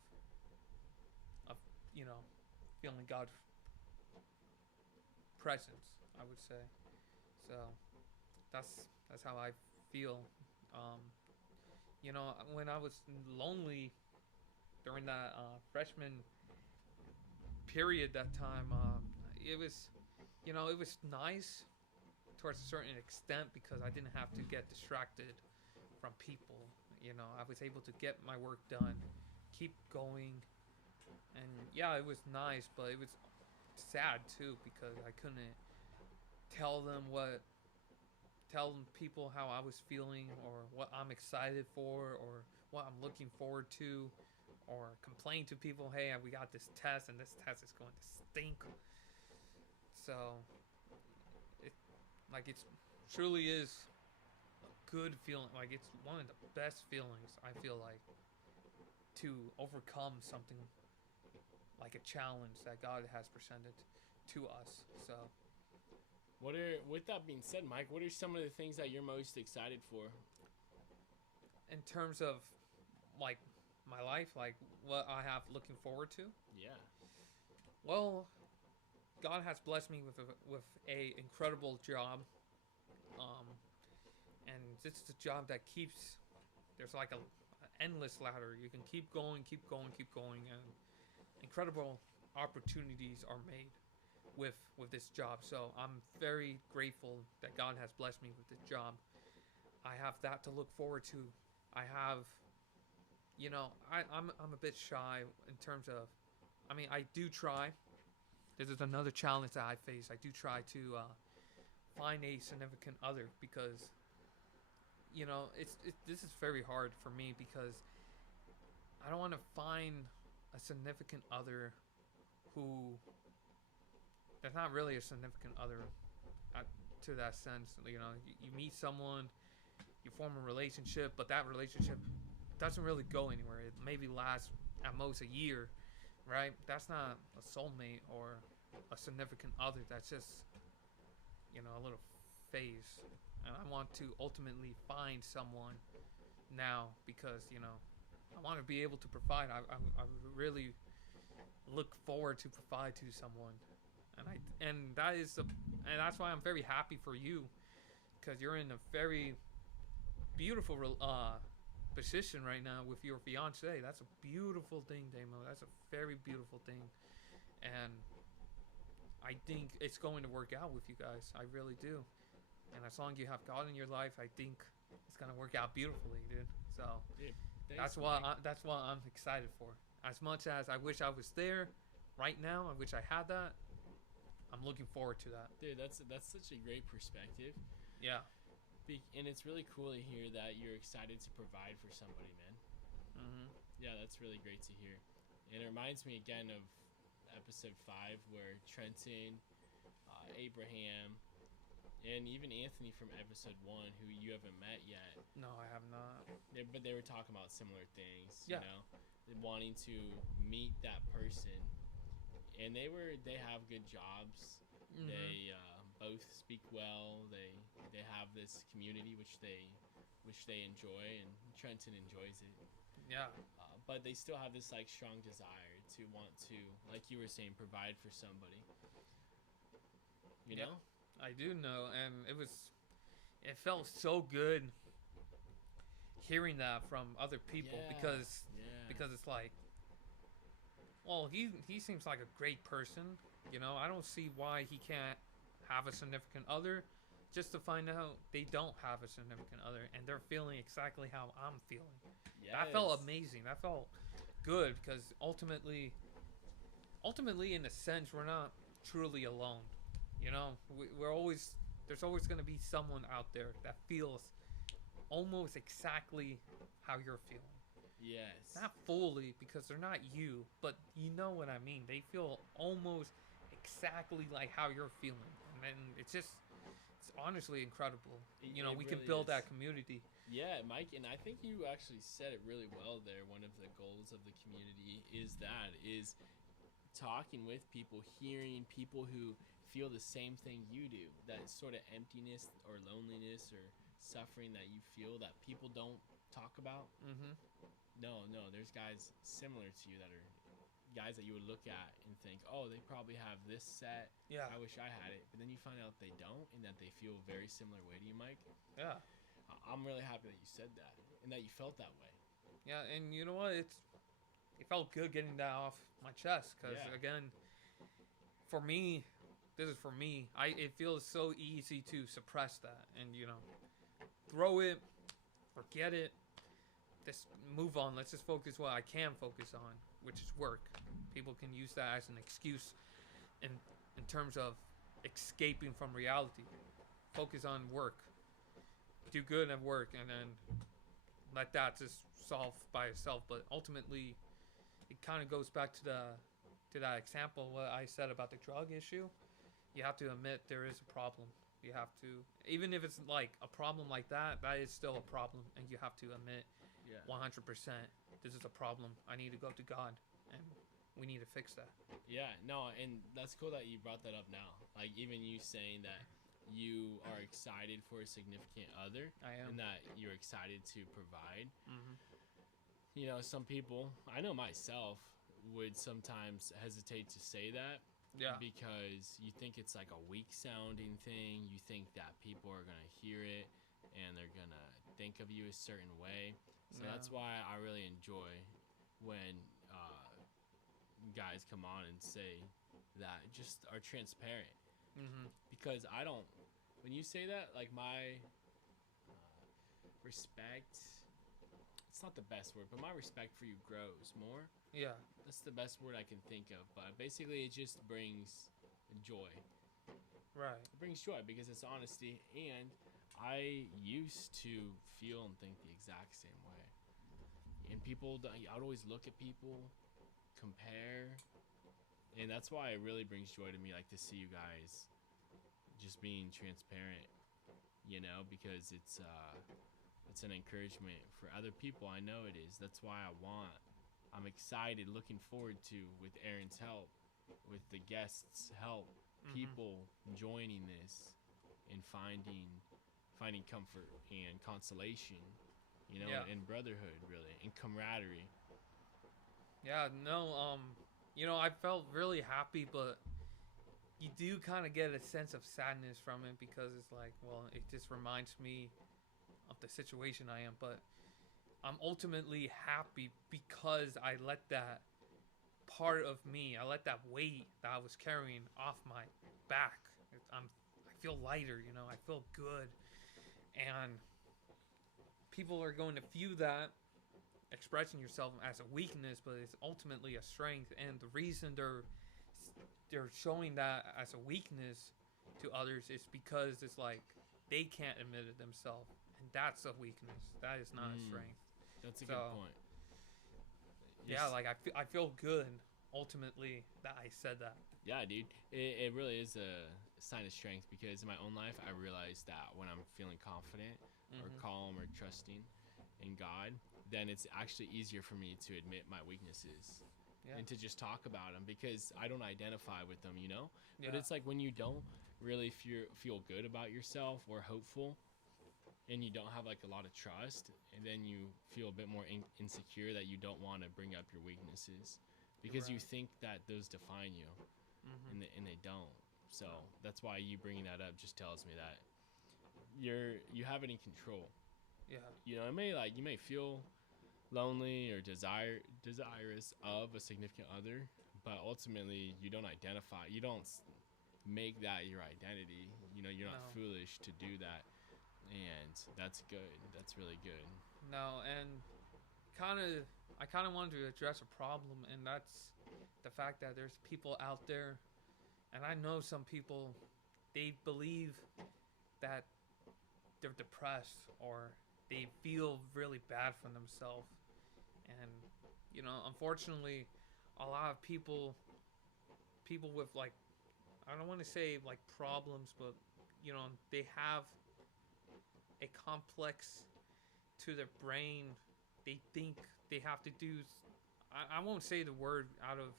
feeling God's presence, I would say. So that's how I feel. Um, when I was lonely during that freshman period, that time, it was, it was nice towards a certain extent because I didn't have to get distracted from people. I was able to get my work done, keep going, and yeah, it was nice, but it was sad too because I couldn't tell people how I was feeling or what I'm excited for or what I'm looking forward to, or complain to people, hey, we got this test and this test is going to stink. So it truly is a good feeling. Like, it's one of the best feelings, I feel like, to overcome something like a challenge that God has presented to us. So With that being said, Mike, what are some of the things that you're most excited for? in terms of like my life, like what I have looking forward to, Yeah. well, God has blessed me with a incredible job, um, and it's a job that keeps. There's like an endless ladder. You can keep going, keep going, keep going, and incredible opportunities are made with this job. So I'm very grateful that God has blessed me with this job. I have that to look forward to. I have, I'm a bit shy in terms of. I mean, I do try. This is another challenge that I face. I do try to find a significant other because, this is very hard for me because I don't want to find a significant other who there's not really a significant other to that sense. You meet someone, you form a relationship, but that relationship doesn't really go anywhere. It maybe lasts at most a year, right? That's not a soulmate or a significant other. That's just, a little phase. And I want to ultimately find someone now because, I want to be able to provide. I really look forward to provide to someone. And that's why I'm very happy for you, because you're in a very beautiful position right now with your fiance. That's a beautiful thing, Damo. That's a very beautiful thing, and I think it's going to work out with you guys. I really do. And as long as you have God in your life, I think it's gonna work out beautifully, dude. So Dude, thanks, that's what I'm excited for. As much as I wish I was there right now, I wish I had that. I'm looking forward to that. Dude, that's such a great perspective. Yeah. And it's really cool to hear that you're excited to provide for somebody, man. Mm-hmm. Yeah, that's really great to hear. And it reminds me again of episode 5 where Trenton, Abraham, and even Anthony from episode 1, who you haven't met yet. No, I have not. But they were talking about similar things, Yeah. you know, wanting to meet that person. And they have good jobs. Mm-hmm. They both speak well. They have this community which they enjoy, and Trenton enjoys it. Yeah. But they still have this like strong desire to want to, like you were saying, provide for somebody. You know? I do know, and it felt so good hearing that from other people, because it's like, well, he seems like a great person, you know. I don't see why he can't have a significant other, just to find out they don't have a significant other and they're feeling exactly how I'm feeling. Yes. That felt amazing. That felt good, because ultimately in a sense, we're not truly alone. You know, there's always going to be someone out there that feels almost exactly how you're feeling. Yes. Not fully, because they're not you, but you know what I mean. They feel almost exactly like how you're feeling. And it's honestly incredible. You know, we really can build is. that community. Yeah, Mike, and I think you actually said it really well there. One of the goals of the community is talking with people, hearing people who feel the same thing you do, that sort of emptiness or loneliness or suffering that you feel that people don't talk about. Mm-hmm. No, there's guys similar to you that are guys that you would look at and think, oh, they probably have this set. Yeah. I wish I had it. But then you find out they don't, and that they feel a very similar way to you, Mike. Yeah. I'm really happy that you said that and that you felt that way. Yeah, and you know what? It felt good getting that off my chest, because again, for me, this is for me. It feels so easy to suppress that and, you know, throw it, forget it. Just move on. Let's just focus what I can focus on, which is work. People can use that as an excuse in terms of escaping from reality. Focus on work. Do good at work, and then let that just solve by itself. But ultimately, it kind of goes back to that example what I said about the drug issue. You have to admit there is a problem. You have to, even if it's like a problem like that is still a problem, and you have to admit 100%, this is a problem. I need to go to God, and we need to fix that. Yeah, no, and that's cool that you brought that up now. Like, even you saying that you are excited for a significant other. I am. And that you're excited to provide. Mm-hmm. You know, some people, I know myself, would sometimes hesitate to say that. Yeah. Because you think it's like a weak sounding thing. You think that people are going to hear it and they're going to think of you a certain way. So that's why I really enjoy when guys come on and say that, just are transparent. Mm-hmm. Because when you say that, like, my respect, it's not the best word, but my respect for you grows more. Yeah. That's the best word I can think of. But basically, it just brings joy. Right. It brings joy because it's honesty. And I used to feel and think the exact same way. And I would always look at people, compare. And that's why it really brings joy to me, like, to see you guys just being transparent, you know, because it's an encouragement for other people. I know it is. That's why I'm excited, looking forward to, with Aaron's help, with the guests' help, people joining this and finding comfort and consolation, you know, and brotherhood, really, and camaraderie. Yeah, no, I felt really happy, but you do kind of get a sense of sadness from it because it's like, well, it just reminds me of the situation I am. But I'm ultimately happy because I let that part of me, I let that weight that I was carrying off my back. I feel lighter, I feel good. And people are going to view that expressing yourself as a weakness, but it's ultimately a strength. And the reason they're showing that as a weakness to others is because it's like they can't admit it themselves, and that's a weakness. That is not a strength. That's a good point. Yeah, like I feel good ultimately that I said that. Yeah, dude. It really is a sign of strength because in my own life, I realized that when I'm feeling confident or calm or trusting in God, then it's actually easier for me to admit my weaknesses and to just talk about them because I don't identify with them, But it's like when you don't really feel good about yourself or hopeful and you don't have like a lot of trust, and then you feel a bit more insecure that you don't want to bring up your weaknesses because you think that those define you, and they don't. So that's why you bringing that up just tells me that you have any control. Yeah. You may feel lonely or desirous of a significant other, but ultimately you don't make that your identity. You're not foolish to do that. And that's good. That's really good. No, and I kind of wanted to address a problem, and that's the fact that there's people out there, and I know some people, they believe that they're depressed or they feel really bad for themselves, and unfortunately, a lot of people with like, I don't want to say like problems, but they have a complex to their brain. They think they have to do. I won't say the word out of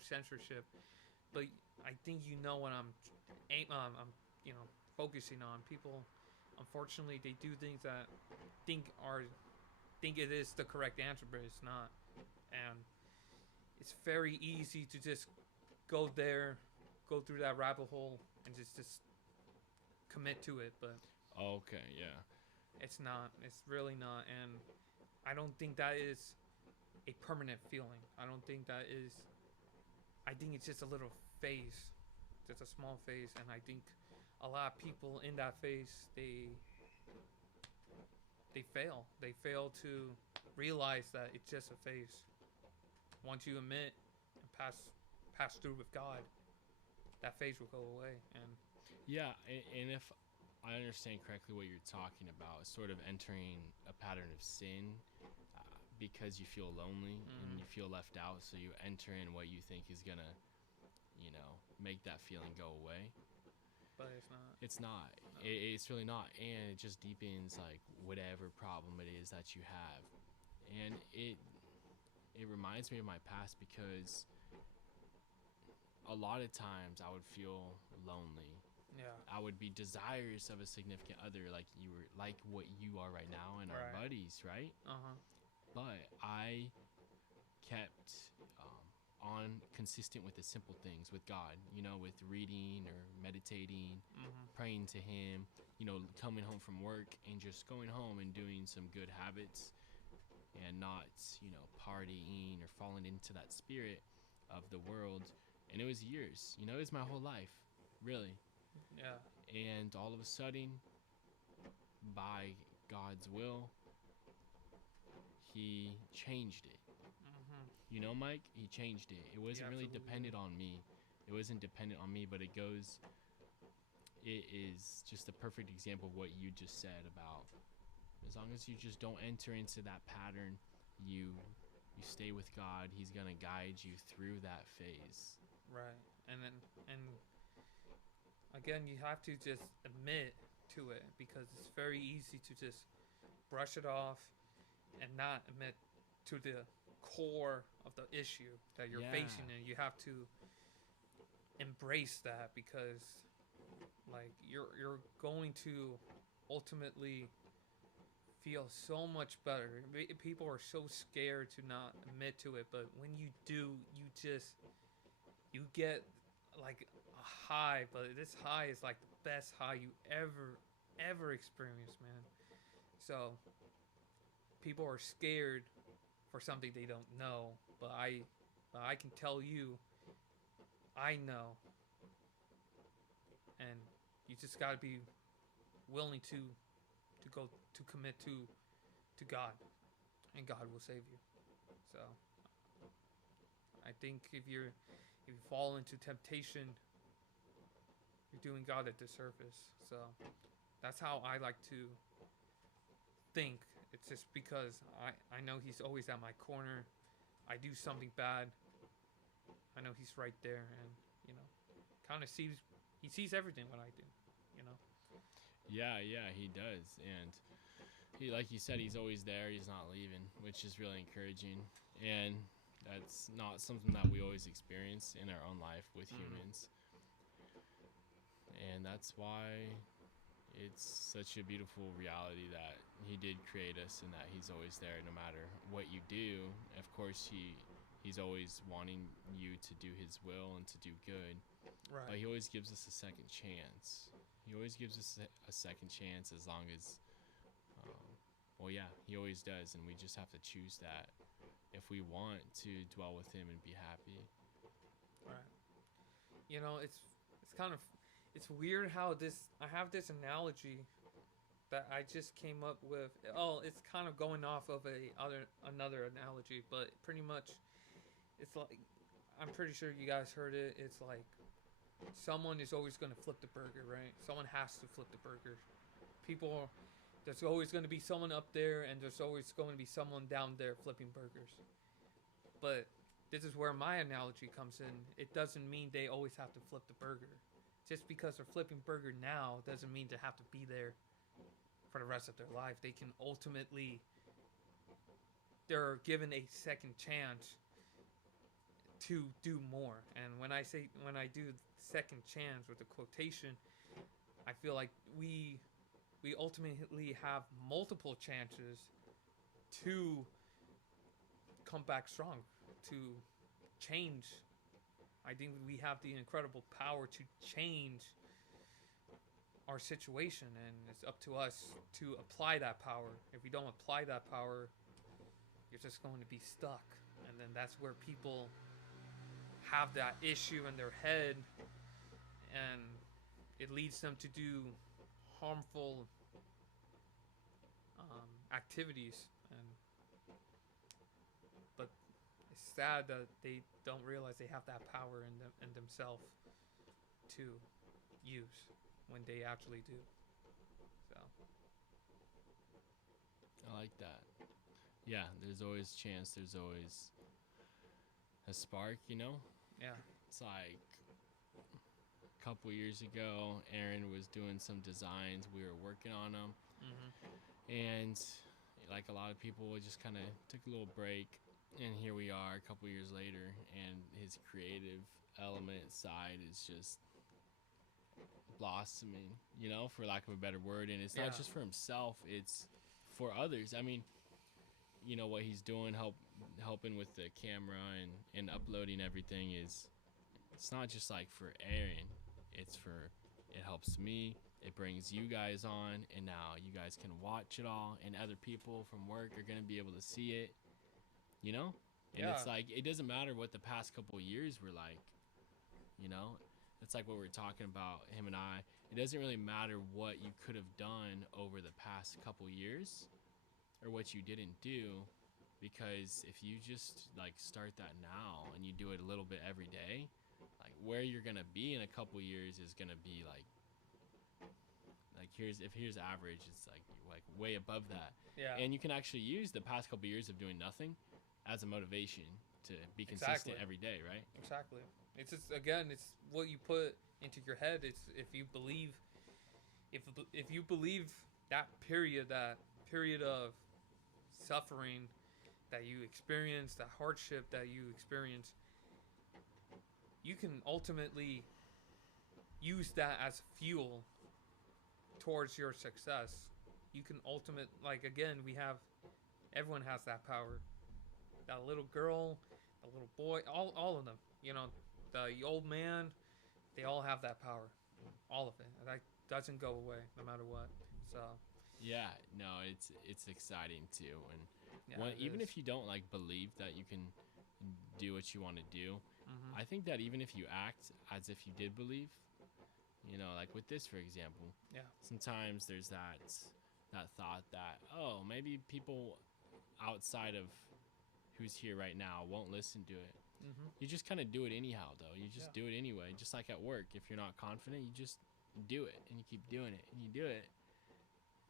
censorship, but I think what I'm focusing on. People, unfortunately, they do things that think it is the correct answer, but it's not, and it's very easy to just go through that rabbit hole, and just commit to it, but okay, yeah, it's not. It's really not, and I don't think that is a permanent feeling. I don't think that is. I think it's just a little phase, just a small phase, and I think a lot of people in that phase they fail. They fail to realize that it's just a phase. Once you admit and pass through with God, that phase will go away. And yeah, and if I understand correctly what you're talking about, sort of entering a pattern of sin because you feel lonely and you feel left out, so you enter in what you think is gonna, make that feeling go away. But it's not. It's not. No. It's really not, and it just deepens like whatever problem it is that you have, and it reminds me of my past because a lot of times I would feel lonely. Yeah. I would be desirous of a significant other, like what you are right now, and our buddies, right? But I kept on consistent with the simple things with God, with reading or meditating, praying to Him, coming home from work and just going home and doing some good habits and not, partying or falling into that spirit of the world. And it was years, it was my whole life, really. Yeah. And all of a sudden, by God's will, He changed it. Mike, He changed it. It wasn't really dependent on me. It wasn't dependent on me, but it is just a perfect example of what you just said about as long as you just don't enter into that pattern, you stay with God, He's going to guide you through that phase. Right. And again, you have to just admit to it because it's very easy to just brush it off and not admit to the core of the issue that you're facing, and you have to embrace that because like you're going to ultimately feel so much better. People are so scared to not admit to it, but when you do, you get like a high, but this high is like the best high you ever experienced, man. So people are scared for something they don't know, but I can tell you, I know, and you just got to be willing to go to commit to God, and God will save you. So I think if you fall into temptation, you're doing God a disservice. So that's how I like to think. It's just because I know He's always at my corner. I do something bad, I know He's right there, and you know, kind of He sees everything what I do. You know. Yeah, yeah, he does. And he, like you said, he's always there. He's not leaving, which is really encouraging. And that's not something that we always experience in our own life with humans. And that's why it's such a beautiful reality that he did create us and that he's always there no matter what you do. Of course, he's always wanting you to do his will and to do good. Right. But he always gives us a second chance. He always gives us a second chance as long as, well, yeah, he always does. And we just have to choose that if we want to dwell with him and be happy. Right. You know, it's kind of, it's weird how I have this analogy that I just came up with. Oh, it's kind of going off of another analogy, but pretty much it's like, I'm pretty sure you guys heard it. It's like someone is always going to flip the burger, right? Someone has to flip the burger. There's always going to be someone up there, and there's always going to be someone down there flipping burgers. But this is where my analogy comes in. It doesn't mean they always have to flip the burger. Just because they're flipping burger now doesn't mean they have to be there for the rest of their life. They can ultimately, they're given a second chance to do more. And when I do second chance with the quotation, I feel like we ultimately have multiple chances to come back strong, to change. I think we have the incredible power to change our situation, and it's up to us to apply that power. If we don't apply that power, you're just going to be stuck. And then that's where people have that issue in their head, and it leads them to do harmful activities. But it's sad that they don't realize they have that power in themselves to use when they actually do. So I like that. Yeah, there's always chance. There's always a spark, you know? yeah. It's like a couple years ago, Aaron was doing some designs. We were working on them. And like a lot of people, we just kind of took a little break. And here we are a couple years later, and his creative element side is just blossoming, you know, for lack of a better word. And it's not just for himself, it's for others. I mean, you know, what he's doing, helping with the camera and uploading everything it's not just like for Aaron. It helps me. It brings you guys on, and now you guys can watch it all, and other people from work are going to be able to see it, you know? And it's like, it doesn't matter what the past couple years were like, you know? It's like what we were talking about, him and I. It doesn't really matter what you could have done over the past couple years or what you didn't do, because if you just like start that now and you do it a little bit every day, like where you're going to be in a couple years is going to be like here's average, it's like way above that. Yeah. And you can actually use the past couple years of doing nothing as a motivation to be consistent every day, right? Exactly. It's just, again, it's what you put into your head. It's if you believe that period of suffering that you experience, that hardship that you experience, you can ultimately use that as fuel towards your success. you can ultimate, like, again, everyone has that power. That little girl, the little boy, all of them. You know, the old man, they all have that power. All of it. That doesn't go away no matter what. So, Yeah, no, it's exciting too, and yeah, even if you don't like believe that you can do what you want to do, Mm-hmm. I think that even if you act as if you did believe, like with this for example, Yeah. sometimes there's that thought that, oh, maybe people outside of who's here right now won't listen to it. Mm-hmm. You just kind of do it anyhow, though. You just Yeah. do it anyway, just like at work. If you're not confident, you just do it, and you keep doing it, and you do it,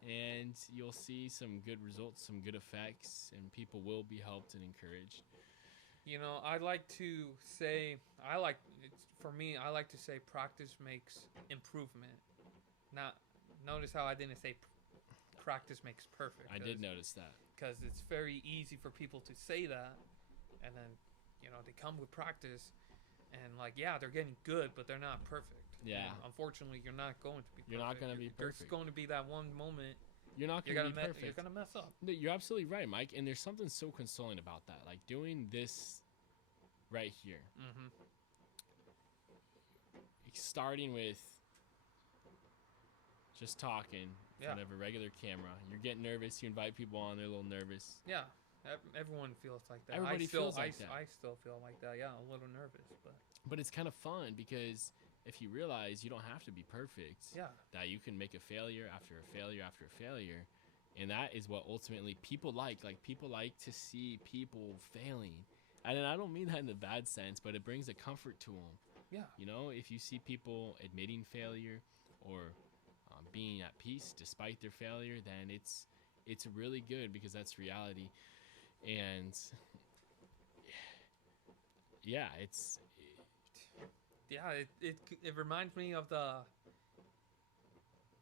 and you'll see some good results, some good effects, and people will be helped and encouraged. You know, I like to say, I like, it's, for me, I like to say practice makes improvement. Not, notice how I didn't say practice makes perfect. I did notice that. Because it's very easy for people to say that, and then, they come with practice, and like, yeah, they're getting good, but they're not perfect. Yeah. And unfortunately, you're not going to be perfect. You're not going to be There's perfect. going to be that one moment You're not going to be perfect. you're going to mess up. No, you're absolutely right, Mike. And there's something so consoling about that. Like doing this right here. Mm-hmm. Starting with just talking in front of a regular camera. You're getting nervous. You invite people on. They're a little nervous. Yeah. Everyone feels like that. Everybody feels like that. I still feel like that. Yeah, a little nervous, but it's kind of fun because if you realize you don't have to be perfect, yeah, that you can make a failure after a failure after a failure, and that is what ultimately people like. Like people like to see people failing, and I don't mean that in the bad sense, but it brings a comfort to them. Yeah, If you see people admitting failure or being at peace despite their failure, then it's really good because that's reality. And yeah, it reminds me of the.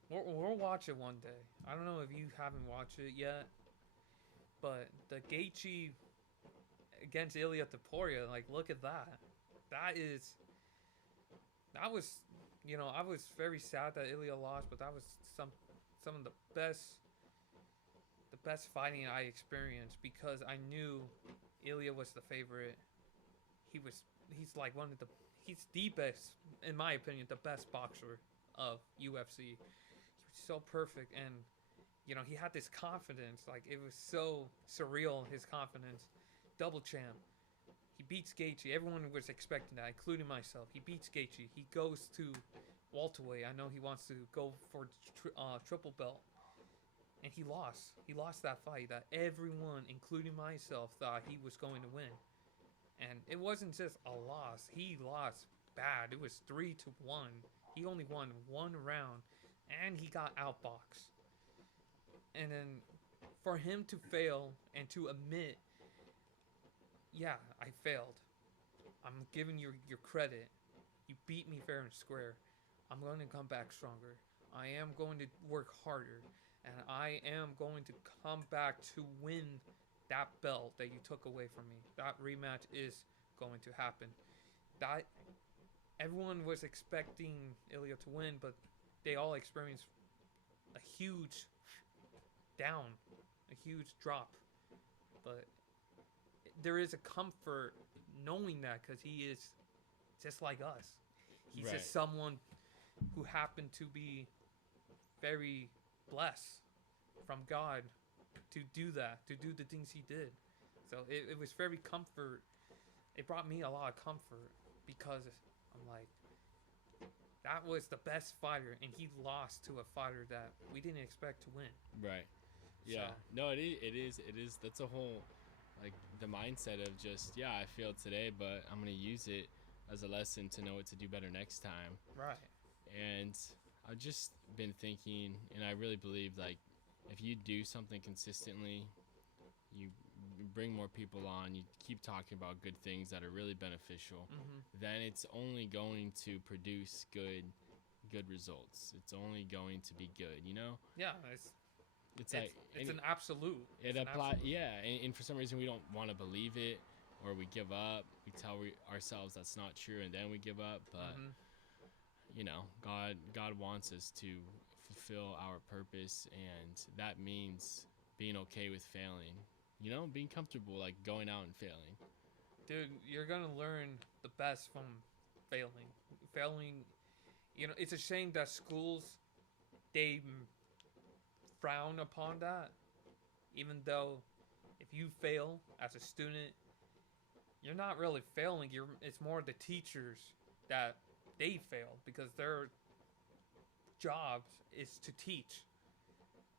We'll watch it one day. I don't know if you haven't watched it yet, but the Gaethje against Ilia Topuria, like, look at that. That was, I was very sad that Ilia lost, but that was some of the best fighting I experienced because I knew Ilia was the favorite. He's like he's the best, in my opinion, the best boxer of UFC. He was so perfect, and he had this confidence. Like, it was so surreal, his confidence. Double champ. He beats Gaethje. Everyone was expecting that, including myself. He beats Gaethje. He goes to welterweight. I know he wants to go for triple belt. And he lost. He lost that fight that everyone, including myself, thought he was going to win. And it wasn't just a loss. He lost bad. It was 3-1. He only won one round, and he got outboxed. And then for him to fail and to admit, yeah, I failed. I'm giving you your credit. You beat me fair and square. I'm going to come back stronger. I am going to work harder. And I am going to come back to win that belt that you took away from me. That rematch is going to happen. That everyone was expecting Ilia to win, but they all experienced a huge down, a huge drop. But there is a comfort knowing that because he is just like us. He's right. just someone who happened to be very blessed from God to do that, to do the things he did. So it was very comfort. It brought me a lot of comfort because I'm like, that was the best fighter, and he lost to a fighter that we didn't expect to win. Right. Yeah. So. No, it is. That's a whole, like, the mindset of just, yeah, I failed today, but I'm going to use it as a lesson to know what to do better next time. Right. And I've just been thinking, and I really believe, like, if you do something consistently, you bring more people on, you keep talking about good things that are really beneficial, then it's only going to produce good results. It's only going to be good, Yeah, it's an absolute. It applies, yeah. And for some reason we don't want to believe it, or we give up. We tell ourselves that's not true, and then we give up. But God wants us to fulfill our purpose, and that means being okay with failing. You know, being comfortable, like going out and failing. Dude, you're gonna learn the best from failing. Failing, it's a shame that schools they frown upon that. Even though, if you fail as a student, you're not really failing. It's more the teachers that they fail because their job is to teach,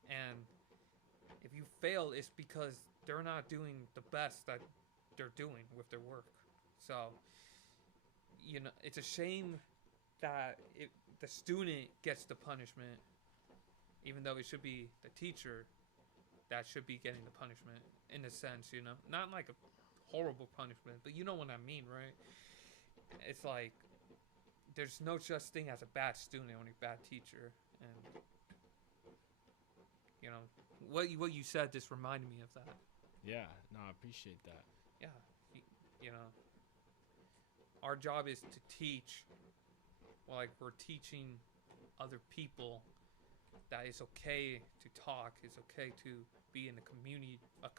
and if you fail, it's because they're not doing the best that they're doing with their work. So, it's a shame that the student gets the punishment, even though it should be the teacher that should be getting the punishment in a sense, Not like a horrible punishment, but you know what I mean, right? It's like there's no such thing as a bad student, only bad teacher. And what you said just reminded me of that. Yeah, no, I appreciate that. Yeah, our job is to teach. Well, like we're teaching other people that it's okay to talk. It's okay to be in a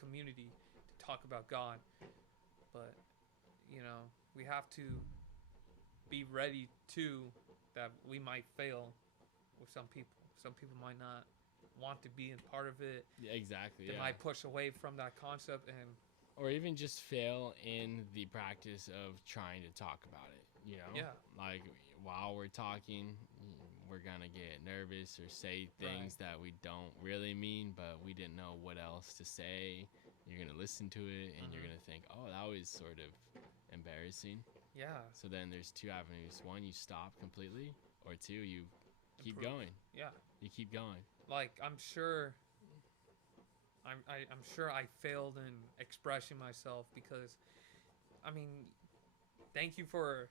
community to talk about God. But we have to be ready too that we might fail with some people. Some people might not want to be a part of it. Yeah, exactly. They might push away from that concept, or even just fail in the practice of trying to talk about it. Yeah. Like while we're talking, we're gonna get nervous or say things that we don't really mean, but we didn't know what else to say. You're gonna listen to it and you're gonna think, oh, that was sort of embarrassing. Yeah. So then there's two avenues. One, you stop completely, or two, you keep Improve. going. Yeah. You keep going. Like I'm sure I failed in expressing myself because, thank you for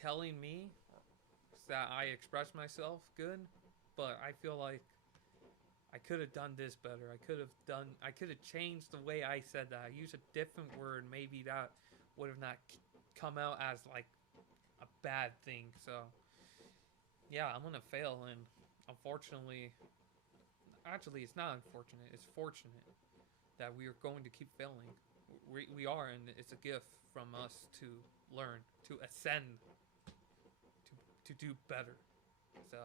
telling me that I expressed myself good, but I feel like I could have done this better. I could have changed the way I said that. I used a different word. Maybe that would have not come out as like a bad thing. So yeah, I'm gonna fail, and unfortunately, actually, it's not unfortunate. It's fortunate that we are going to keep failing. We are, and it's a gift from us to learn, to ascend, to do better. So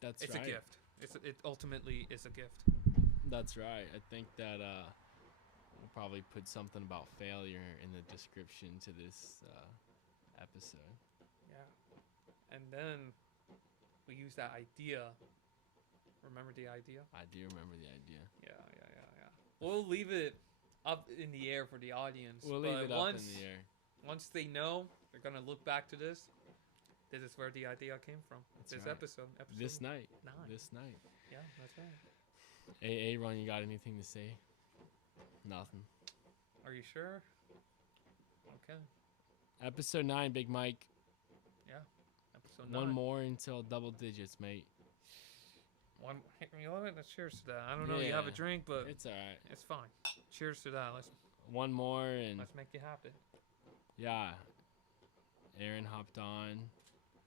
it's right. a gift. It ultimately is a gift. That's right. I think that we'll probably put something about failure in the description to this episode. Yeah. And then we use that idea. Remember the idea? I do remember the idea. Yeah. We'll leave it up in the air for the audience. We'll leave it up in the air. Once they know, they're going to look back to this. This is where the idea came from. That's right. Episode this night. 9. This night. Yeah, that's right. Hey, Ron, you got anything to say? Nothing. Are you sure? Okay. Episode 9, Big Mike. Yeah. Episode 9. One more until double digits, mate. Let's cheers to that. I don't know. You have a drink, but it's all right. It's fine. Cheers to that. One more and let's make it happen. Yeah. Aaron hopped on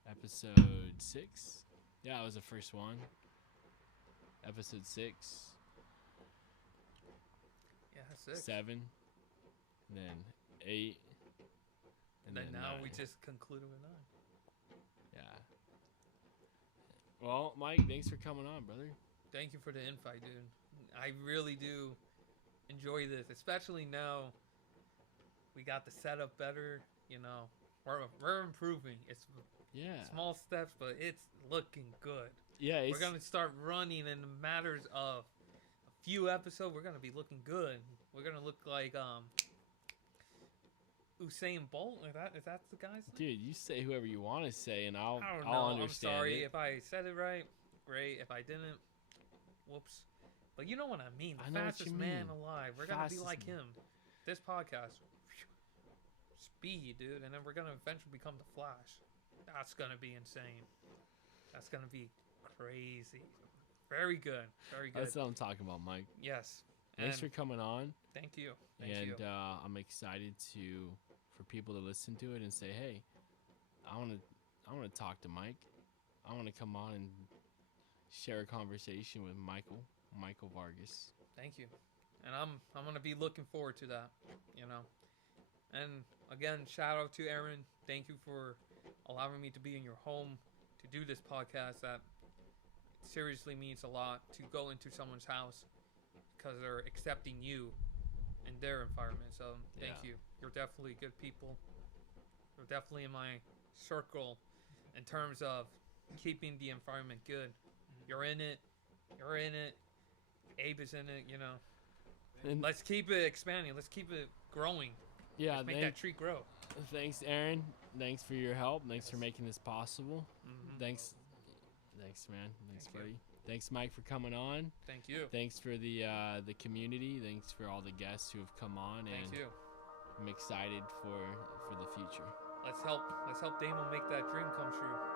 episode 6. Yeah, it was the first one. Episode 6. Yeah, 6. 7. Then 8. And then now 9. we just concluded with 9. Yeah. Well, Mike, thanks for coming on, brother. Thank you for the invite, dude. I really do enjoy this, especially now we got the setup better. We're improving. It's small steps, but it's looking good. Yeah, we're gonna start running in matters of a few episodes. We're gonna be looking good. We're gonna look like Usain Bolt. Is that the guy's name? Dude, you say whoever you want to say, and I'll understand. I'm sorry it. if I said it right. Great. If I didn't, whoops. But you know what I mean. The fastest man alive. We're gonna be like him. This podcast, speed, dude, and then we're gonna eventually become the Flash. That's gonna be insane. That's gonna be crazy. Very good. Very good. That's what I'm talking about, Mike. Yes. Thanks for coming on. Thank you. I'm excited for people to listen to it and say, hey, I want to talk to Mike. I want to come on and share a conversation with Michael Vargas. Thank you. And I'm gonna be looking forward to that. You know. And again, shout out to Aaron. Thank you for allowing me to be in your home to do this podcast. That seriously means a lot to go into someone's house because they're accepting you in their environment. So thank you. You're definitely good people. You're definitely in my circle in terms of keeping the environment good. You're in it. You're in it. Abe is in it. You know. And Let's keep it expanding. Let's keep it growing. yeah, Let's make that tree grow. thanks, Aaron. Thanks for your help. Thanks for making this possible. Mm-hmm. Thanks, man. Thanks, Thank buddy. you. Thanks, Mike, for coming on. Thank you. Thanks for the community. Thanks for all the guests who have come on. Thank and you. I'm excited for the future. Let's help Damon make that dream come true.